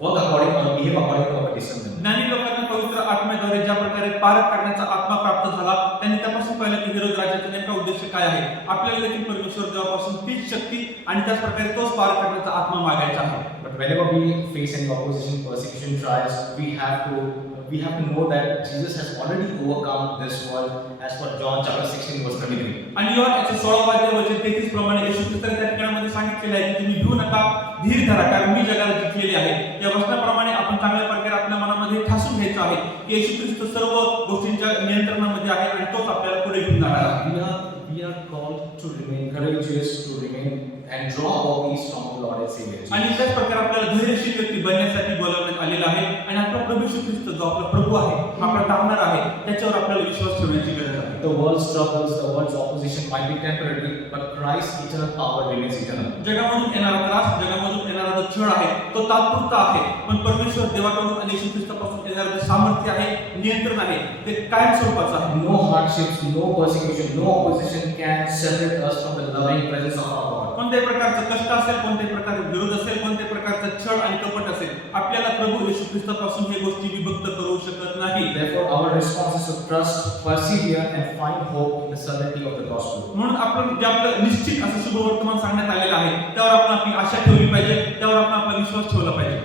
work according or behave according to our discernment. ज्ञानी लोकांना पवित्र आत्म्याद्वारे ज्या प्रकारे पारख करण्याचा आत्मा प्राप्त झाला त्यांनी तपासून पाहिलं की हेरोद राजाचा नेमका उद्देश काय आहे. आपल्याला देखील परमेश्वर देवापासून तीच शक्ती आणि त्याच प्रकारे तोच पारख करण्याचा आत्मा मागायचा आहे. But whenever we face any opposition, persecution, trials, we have to know that Jesus has already overcome this world as per John chapter 16 verse 33. आणि योहान याचे 16 अध्याय वचन 33 प्रमाणे येशू ख्रिस्ताने त्या ठिकाणामध्ये सांगितलेले आहे की तुम्ही भिवू नका, धीर धरा, कारण मी जगाला जिंकलेले आहे. या वचनाप्रमाणे आपण चांगल्या प्रकारे आपल्या मनामध्ये ठासून घ्यायचं आहे की येशू ख्रिस्त सर्व गोष्टींच्या नियंत्रणामध्ये आहे आणि तोच आपल्याला पुढे घेऊन जाणार आहे. We are called to remain courageous, to remain and draw our peace from our Lord and Savior. आणि त्याच प्रकारे आपल्याला धैर्यशील व्यक्ती बनण्यासाठी बोलावण्यात आलेलं आहे आणि आपला प्रभू येशू ख्रिस्त जो आपला प्रभू आहे, आपला तारणार आहे, त्याच्यावर आपल्याला विश्वास ठेवण्याची गरज आहे. The world's struggles, the world's opposition might be temporary, but Christ's eternal power remains eternal. जगामधून येणारा त्रास, जगामधून येणारा जो छळ आहे तो तात्पुरता आहे, पण परमेश्वर देवाकडून आणि येशू ख्रिस्तापासून येणारं जे सामर्थ्य आहे, नियंत्रण आहे, ते कायम स्वरूपाचं आहे. No hardships, no persecution, no opposition can separate us from the loving presence of our God. कोणत्याही प्रकारचं कष्ट असेल, कोणत्याही प्रकारचा विरोध असेल, कोणत्याही प्रकारचा छळ आणि कपट असेल, आपल्याला प्रभू येशू ख्रिस्तापासून हे गोष्टी विभक्त करू शकत नाही. Therefore, our response is to trust, persevere, and find hope in the certainty of the gospel. म्हणून आपण जे आपलं निश्चित असं शुभ वर्तमान सांगण्यात आलेलं आहे, त्यावर आपण आपली आशा ठेवली पाहिजे, त्यावर आपण आपला विश्वास ठेवला पाहिजे.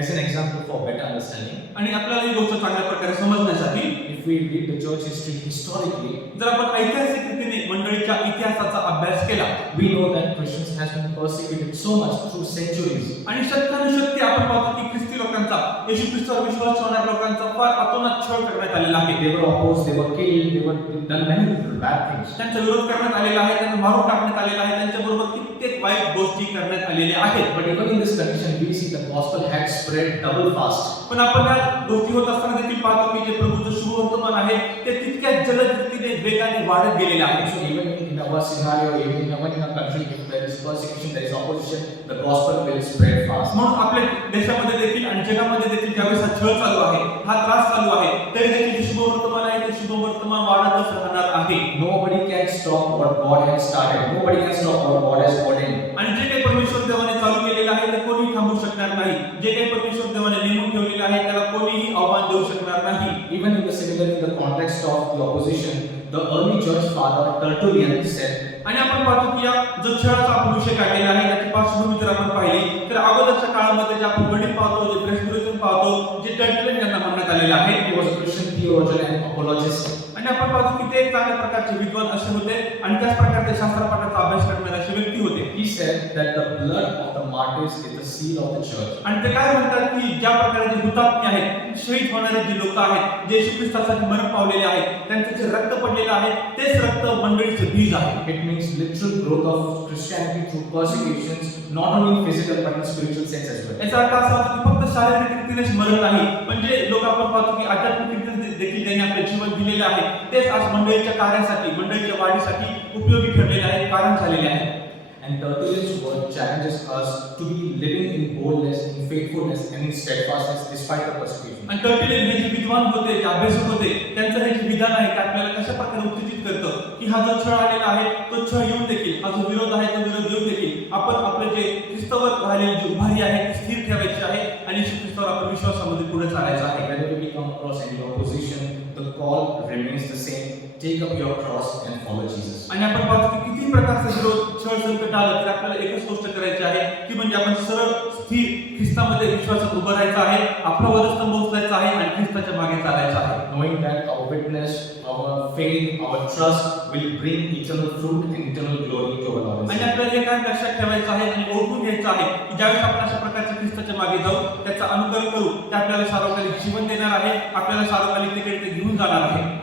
As an example for better understanding, आणि आपल्याला ही गोष्ट चांगल्या प्रकारे समजण्यासाठी if we read the church history historically, जर आपण ऐतिहासिक रीतीने मंडळीच्या इतिहासाचा अभ्यास केला, we know that Christians has been persecuted so much through centuries. आणि शतकानुशतके आपण पाहतो की ख्रिस्ती लोकांचा, येशू ख्रिस्तावर विश्वास ठेवणाऱ्या लोकांचा फार अतोनात छळ करण्यात आलेला आहे. They were opposed, they were killed, they were done many bad things. त्यांचा विरोध करण्यात आलेला आहे, त्यांना मारून टाकण्यात आलेला आहे, त्यांच्याबरोबर कित्येक वाईट गोष्टी करण्यात आलेल्या आहेत. But even in this condition, we see the gospel had spread double fast. पण आपण या गोष्टी होत असताना देखील पाहतो की जे प्रभूचं शुभ वर्तमान आहे ते तितक्याच जलद रीतीने वेगाने वाढत गेलेले आहे. So even in our scenario, even in our country, if there is persecution, there is opposition, the gospel will spread fast. म्हणून आपल्या देशामध्ये देखील आणि जगामध्ये देखील ज्यावेळेस हा छळ चालू आहे, हा त्रास चालू आहे, तरी देखील जे शुभ वर्तमान आहे ते शुभ वर्तमान वाढतच राहणार आहे. Nobody can stop what God has started. Nobody can stop what God has ordained. आणि जे काही परमेश्वर देवाने चालू केलेलं आहे ते कोणी थांबवू शकणार नाही. जे काही परमेश्वर देवाने नेमून ठेवलेलं आहे त्याला कोणीही आव्हान देऊ शकणार नाही. Even in the similar in the context of the opposition, the early church father Tertullian said, आणि आपण पाहतो की या जो छळाचा आपण विषय काढलेला आहे त्याची पार्श्वभूमी जर आपण पाहिली तर अगोदरच्या काळामध्ये जे आपण वडील पाहतो, जे प्रेस्बिटेरियन पाहतो, जे टर्टुलियन यांना म्हणण्यात आलेले आहे, he was a Christian theologian and apologist. आणि आपण पाहतो की ते एक चांगल्या प्रकारचे विद्वान असे होते आणि त्याच प्रकारचे शास्त्रपाठाचा अभ्यास करणारे असे व्यक्ती होते. He said that the blood of the martyrs is the seal of the church. आणि ते काय म्हणतात की ज्या प्रकारे जे हुतात्मे आहेत, शहीद होणारे जे लोक आहेत, जे येशू ख्रिस्तासाठी मरण पावलेले आहेत, त्यांचे जे रक्त पडलेलं आहे तेच रक्त मंडळीचे बीज आहे. It means literal growth of Christianity through persecutions, not only in physical but in spiritual sense as well. याचा अर्थ असा होतो की फक्त शारीरिक रीतीनेच मरण नाही, पण जे लोक आपण पाहतो की आध्यात्मिक रीतीने देखील त्यांनी आपले जीवन दिलेले आहे तेच आज मंडळीच्या कार्यासाठी, मंडळीच्या वाढीसाठी उपयोगी ठरलेले आहे, कारण झालेले आहे. And Tertullian's word challenges us to be living in boldness, in faithfulness, and in steadfastness despite the persecution. आणि टर्टुलियन हे जे विद्वान होते, जे अभ्यासक होते, त्यांचं हे जे विधान आहे ते आपल्याला कशा प्रकारे उत्तेजित करतं की हा जो छळ आलेला आहे तो छळ येऊन देखील, हा जो विरोध आहे तो विरोध येऊन देखील आपण आपलं जे ख्रिस्तावर राहिलेली जी उभारी आहे ती स्थिर ठेवायची आहे आणि येशू ख्रिस्तावर आपण विश्वासामध्ये पुढे चालायचं आहे. Whenever we come across any opposition, the call remains the same. Take up your cross and follow Jesus. आणि आपण पाहतो की किती प्रकारचा विरोध, छळ, संकट आलं तर आपल्याला एकच गोष्ट करायची आहे की म्हणजे आपण सरळ स्थिर ख्रिस्तामध्ये विश्वासात उभं राहायचं आहे, आपला वधस्तंभ उचलायचा आहे आणि ख्रिस्ताच्या मागे चालायचं आहे. Knowing that our witness, our faith, our trust will bring eternal fruit and eternal glory to our Lord. आणि आपल्याला हे काय लक्षात ठेवायचं आहे आणि ओळखून घ्यायचं आहे की ज्यावेळेस आपण अशा प्रकारच्या ख्रिस्ताच्या मागे जाऊ, त्याचं अनुकरण करू, ते आपल्याला सार्वकालिक जीवन देणार आहे, आपल्याला सार्वकालिक तिकडे ते घेऊन जाणार आहे.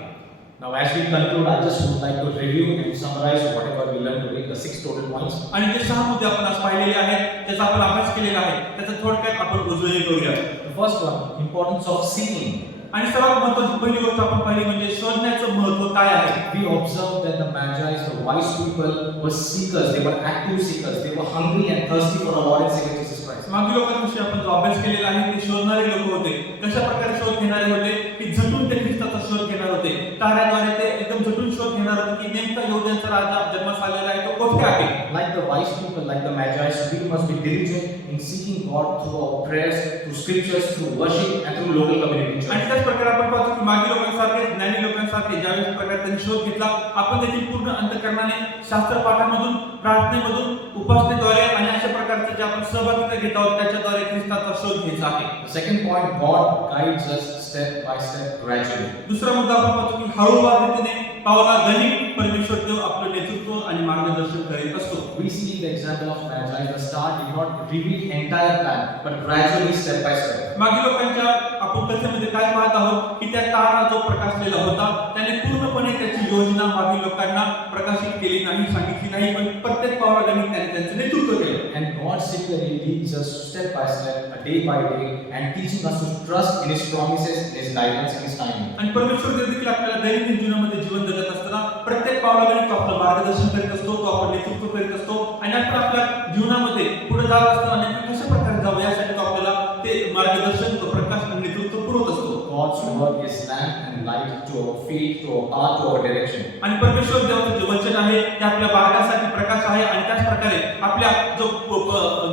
Now, as we conclude, I just would like to review and summarize whatever we learned today, the 6 total points. आणि जे 6 मुद्दे आपण आज पाहिलेले आहेत, त्याचा आपण अभ्यास केलेला आहे, त्याचा थोडक्यात आपण उजळणी करूया. The first one, importance of seeking. आणि सर्वात महत्त्वाची पहिली गोष्ट आपण पाहिली म्हणजे शोधण्याचं महत्त्व काय आहे. We observed that the Magi, the wise people, were seekers. They were active seekers. They were hungry and thirsty for our Lord and Savior Jesus Christ. मागील लोकांविषयी आपण जो अभ्यास केलेला आहे ते शोधणारे लोक होते. कशा प्रकारे शोध घेणारे होते की झटून ते ख्रिस्ताचा शोध घेणार होते. ताऱ्याद्वारे ते एकदम झटून शोध घेणार होते की नेमका यहूद्यांचा राजा जन्मास आलेला आहे तो कुठे आहे. Like the wise people, like the Magi, we must be diligent in seeking God through our prayers, through scriptures, through worship, and through local community. आणि त्याच प्रकारे आपण पाहतो की मागील लोकांसारखे, ज्ञानी लोकांसारखे ज्यावेळेस प्रकारे त्यांनी शोध घेतला, आपण देखील पूर्ण अंतःकरणाने शास्त्र पाठामधून, प्रार्थनेमधून, उपासनेद्वारे आणि अशा प्रकारचे जे आपण सहभागिता घेत आहोत त्याच्याद्वारे ख्रिस्ताचा शोध घ्यायचा आहे. The second point, God guides us step by step gradually. दुसरा मुद्दा आपण पाहतो की हळूवार रीतीने पावलागणिक परमेश्वर देव आपलं नेतृत्व आणि मार्गदर्शन करीत असतो. We see the example of Magi. The star did not reveal entire plan, but gradually step by step. मागील लोकांच्या आपण व्यवस्थेमध्ये काय पाहत आहोत की त्या तारा जो प्रकाशलेला होता त्याने पूर्णपणे त्याची योजना मागील लोकांना प्रकाशित केली नाही, सांगितली नाही, पण प्रत्येक पावलाने त्याने त्यांचं नेतृत्व केलं. And God similarly leads us step by step, day by day, and teaching us to trust in His promises, in His guidance, and His timing. आणि परमेश्वर देव देखील आपल्याला दैनंदिन जीवनामध्ये जीवन जगत असताना प्रत्येक पावलाने तो आपलं मार्गदर्शन करीत असतो, तो आपलं नेतृत्व करीत असतो आणि आपण आपल्या जीवनामध्ये पुढे जात असताना नेमकं कशा प्रकारे जावं यासाठी तो आपल्याला ते मार्गदर्शन, तो प्रकाश आणि नेतृत्व पुरवत असतो. God's word is lamp and light to our feet, to our path, to our direction. आणि परमेश्वर देवाचं जे वचन आहे ते आपल्या मार्गासाठी प्रकाश आहे आणि त्याच प्रकारे आपल्या जो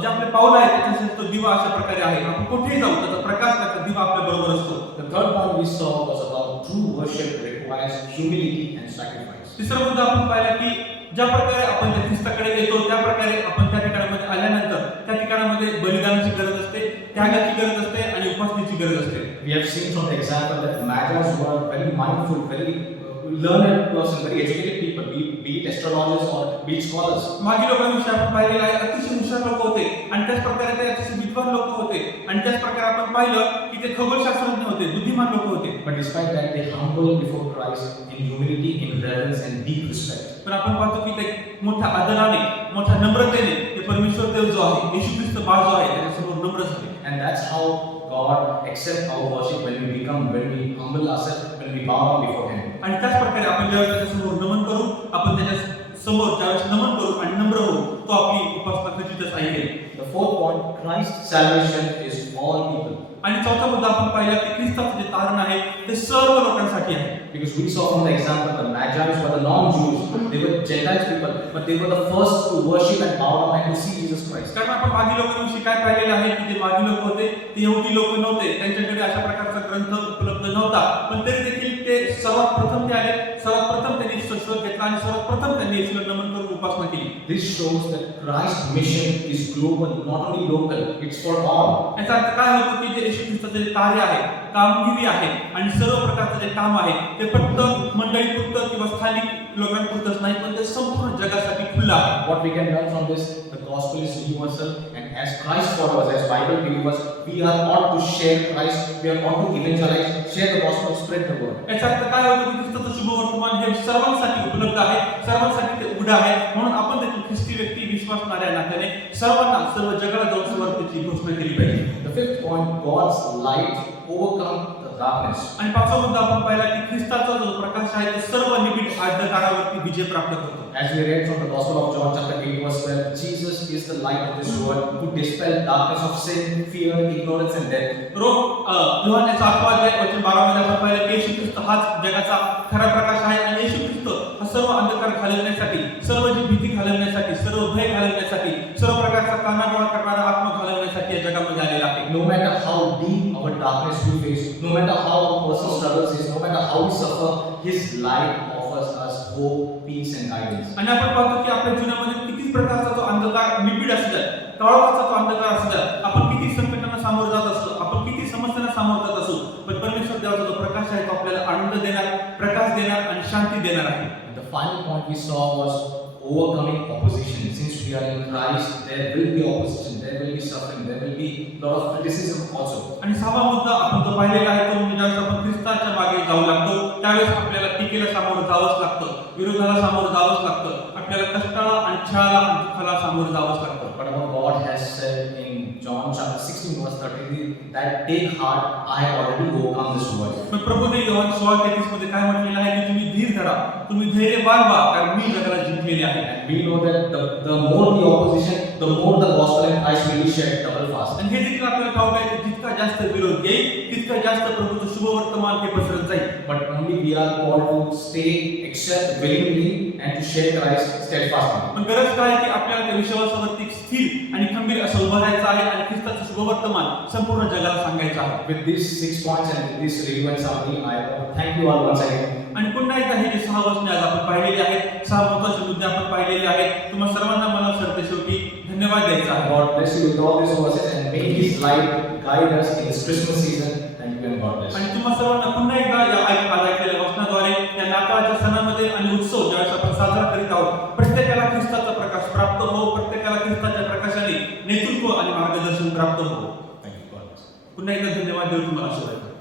जे आपले पाऊल आहे त्याच्यासाठी तो दिवा अशा प्रकारे आहे. आपण कुठेही जाऊ त्याचा प्रकाश, त्याचा दिवा आपल्या बरोबर असतो. The third point we saw was about true worship requires humility and sacrifice. तिसरा मुद्दा आपण पाहिला की ज्या प्रकारे आपण त्या ख्रिस्ताकडे येतो त्या प्रकारे आपण त्या ठिकाणामध्ये आल्यानंतर त्या ठिकाणामध्ये बलिदानाची गरज असते, त्यागाची गरज असते आणि उपासनेची गरज असते. We have seen from the example that Magi were very mindful, very learned person, very educated people, be it astrologers or be it scholars. मागील लोकांविषयी आपण पाहिलेलं आहे अतिशय हुशार लोक होते आणि त्याच प्रकारे ते अतिशय विद्वान लोक होते आणि त्याच प्रकारे आपण पाहिलं की ते खगोलशास्त्रज्ञ होते, बुद्धिमान लोक होते. But despite that, they humbled before Christ in humility, in reverence, and deep respect. पण आपण पाहतो की ते मोठ्या आदराने, मोठ्या नम्रतेने ते परमेश्वर देव जो आहे, येशू ख्रिस्त बाळ जो आहे त्याच्यासमोर नम्र झाले. And that's how God accepts our worship when we humble ourselves, when we bow down before Him. आणि त्याच प्रकारे आपण ज्यावेळेस त्याच्यासमोर नमन करू, आपण त्याच्या समोर ज्यावेळेस नमन करू आणि नम्र होऊ, तो आपली उपासना खचितच ऐकेल. The fourth point, Christ's salvation is all people. आणि चौथा मुद्दा आपण पाहिला की ख्रिस्ताचे जे तारण आहे ते सर्व लोकांसाठी आहे. Because we saw from the example, the Magi were the non-Jews, they were Gentile people, but they were the first to worship and bow down and to see Jesus Christ. कारण आपण मागील लोकांविषयी काय पाहिलेलं आहे की जे मागील लोक होते ते यहुदी लोक नव्हते, त्यांच्याकडे अशा प्रकारचा ग्रंथ उपलब्ध नव्हता, पण तरी देखील ते सर्वात प्रथम ते आले, सर्वात प्रथम त्यांनी शोध घेतला आणि सर्वात प्रथम त्यांनी येशूला नमन करून उपासना केली. This shows that Christ's mission is global, not only local, it's for all. याचा अर्थ काय होतो की जे येशू ख्रिस्ताचे जे कार्य आहे, कामगिरी आहे आणि सर्व प्रकारचं जे काम आहे ते फक्त मंडळीपुरतं किंवा स्थानिक लोकांपुरतंच नाही, पण ते संपूर्ण जगासाठी खुलं आहे. What we can learn from this, the gospel is universal, and as Christ followers, as Bible believers, we are ought to share Christ, we are ought to evangelize, share the gospel, spread the word. याचा अर्थ काय होतो की ख्रिस्ताचं शुभवर्तमान हे सर्वांसाठी उपलब्ध आहे, सर्वांसाठी ते उघड आहे, म्हणून आपण देखील ख्रिस्ती व्यक्ती विश्वासणाऱ्या नात्याने सर्वांना, सर्व जगाला जाऊन सुवार्तेची घोषणा केली पाहिजे. The fifth point, God's light overcome the darkness. आणि पाचवा मुद्दा आपण पाहिला की ख्रिस्ताचा जो प्रकाश आहे तो सर्व निबिड अंधकारावरती विजय प्राप्त करतो. As we read from the Gospel of John chapter 8 verse 12, Jesus is the light of this world who dispels darkness of sin, fear, ignorance and death. योहानचा 8वा अध्याय वचन 12 मध्ये आपण पाहिलं की येशू ख्रिस्त हाच जगाचा खरा प्रकाश आहे आणि येशू ख्रिस्त हा सर्व अंधकार घालवण्यासाठी, सर्व जी भीती घालवण्यासाठी, सर्व भय घालवण्यासाठी, सर्व प्रकारचा कानाडोळा करणारा आत्मा घालवण्यासाठी या जगामध्ये आलेला आहे. No matter how deep our darkness we face, no matter how our personal struggles is, no matter how we suffer, His light offers us hope, peace and guidance. आणि आपण पाहतो की आपल्या जीवनामध्ये किती प्रकारचा तो अंधकार निबिड असू द्या, काळोखाचा तो अंधकार असू द्या, आपण किती संकटांना सामोरं जात असतो, आपण किती समस्यांना सामोरं जात असू, पण परमेश्वर देवाचा जो प्रकाश आहे तो आपल्याला आनंद देणार, प्रकाश देणार आणि शांती देणार आहे. And the final point we saw was overcoming opposition. Since we are in Christ, there will be opposition, there will be suffering, there will be lot of criticism also. आणि सहावा मुद्दा आपण जो पाहिलेला आहे तो म्हणजे ज्यावेळेस आपण ख्रिस्ताच्या मागे जाऊ लागतो त्यावेळेस आपल्याला टीकेला सामोरं जावंच लागतं, विरोधाला सामोरं जावंच लागतं, आपल्याला कष्टाला आणि छळाला आणि दुःखाला सामोरं जावंच लागतं. But our God has said in John chapter 16 verse 33 that take heart, I have already overcome this world. पण प्रभूने योहान 16:33 मध्ये काय म्हटलेलं आहे की तुम्ही धीर धरा, तुम्ही धैर्य बाळगा, कारण मी जगाला जिंकलेले आहे. And we know that the more the opposition, the more the gospel and Christ will be shared double fast. आणि हे देखील आपल्याला ठाऊक आहे की जितका जास्त विरोध येईल तितका जास्त प्रभूचं शुभवर्तमान हे पसरत जाईल. But only we are called to stay, accept willingly and to share Christ steadfastly. पण गरज काय आहे की आपल्याला त्या विश्वासावरती स्थिर आणि खंबीर असं उभं राहायचं आहे आणि ख्रिस्ताचं शुभवर्तमान संपूर्ण जगाला सांगायचं आहे. With these 6 points and with this review and summary, I want to thank you all once again. आणि पुन्हा एकदा हे जे 6 वचने आज आपण पाहिलेली आहेत, 6 महत्त्वाचे मुद्दे आपण पाहिलेले आहेत, तुम्हा सर्वांना मला सरतेशेवटी धन्यवाद द्यायचा आहे. God bless you with all these verses and may His light guide us in this Christmas season. Thank you and God bless. आणि तुम्हा सर्वांना पुन्हा एकदा या ऐकलेल्या वचनाद्वारे या नाताळच्या सणामध्ये आणि उत्सव ज्यावेळेस आपण साजरा करीत आहोत प्रत्येकाला ख्रिस्ताचा प्रकाश प्राप्त हो, प्रत्येकाला ख्रिस्ताच्या प्रकाशाने नेतृत्व आणि मार्गदर्शन प्राप्त हो. Thank you God bless. पुन्हा एकदा धन्यवाद देऊ तुम्हाला.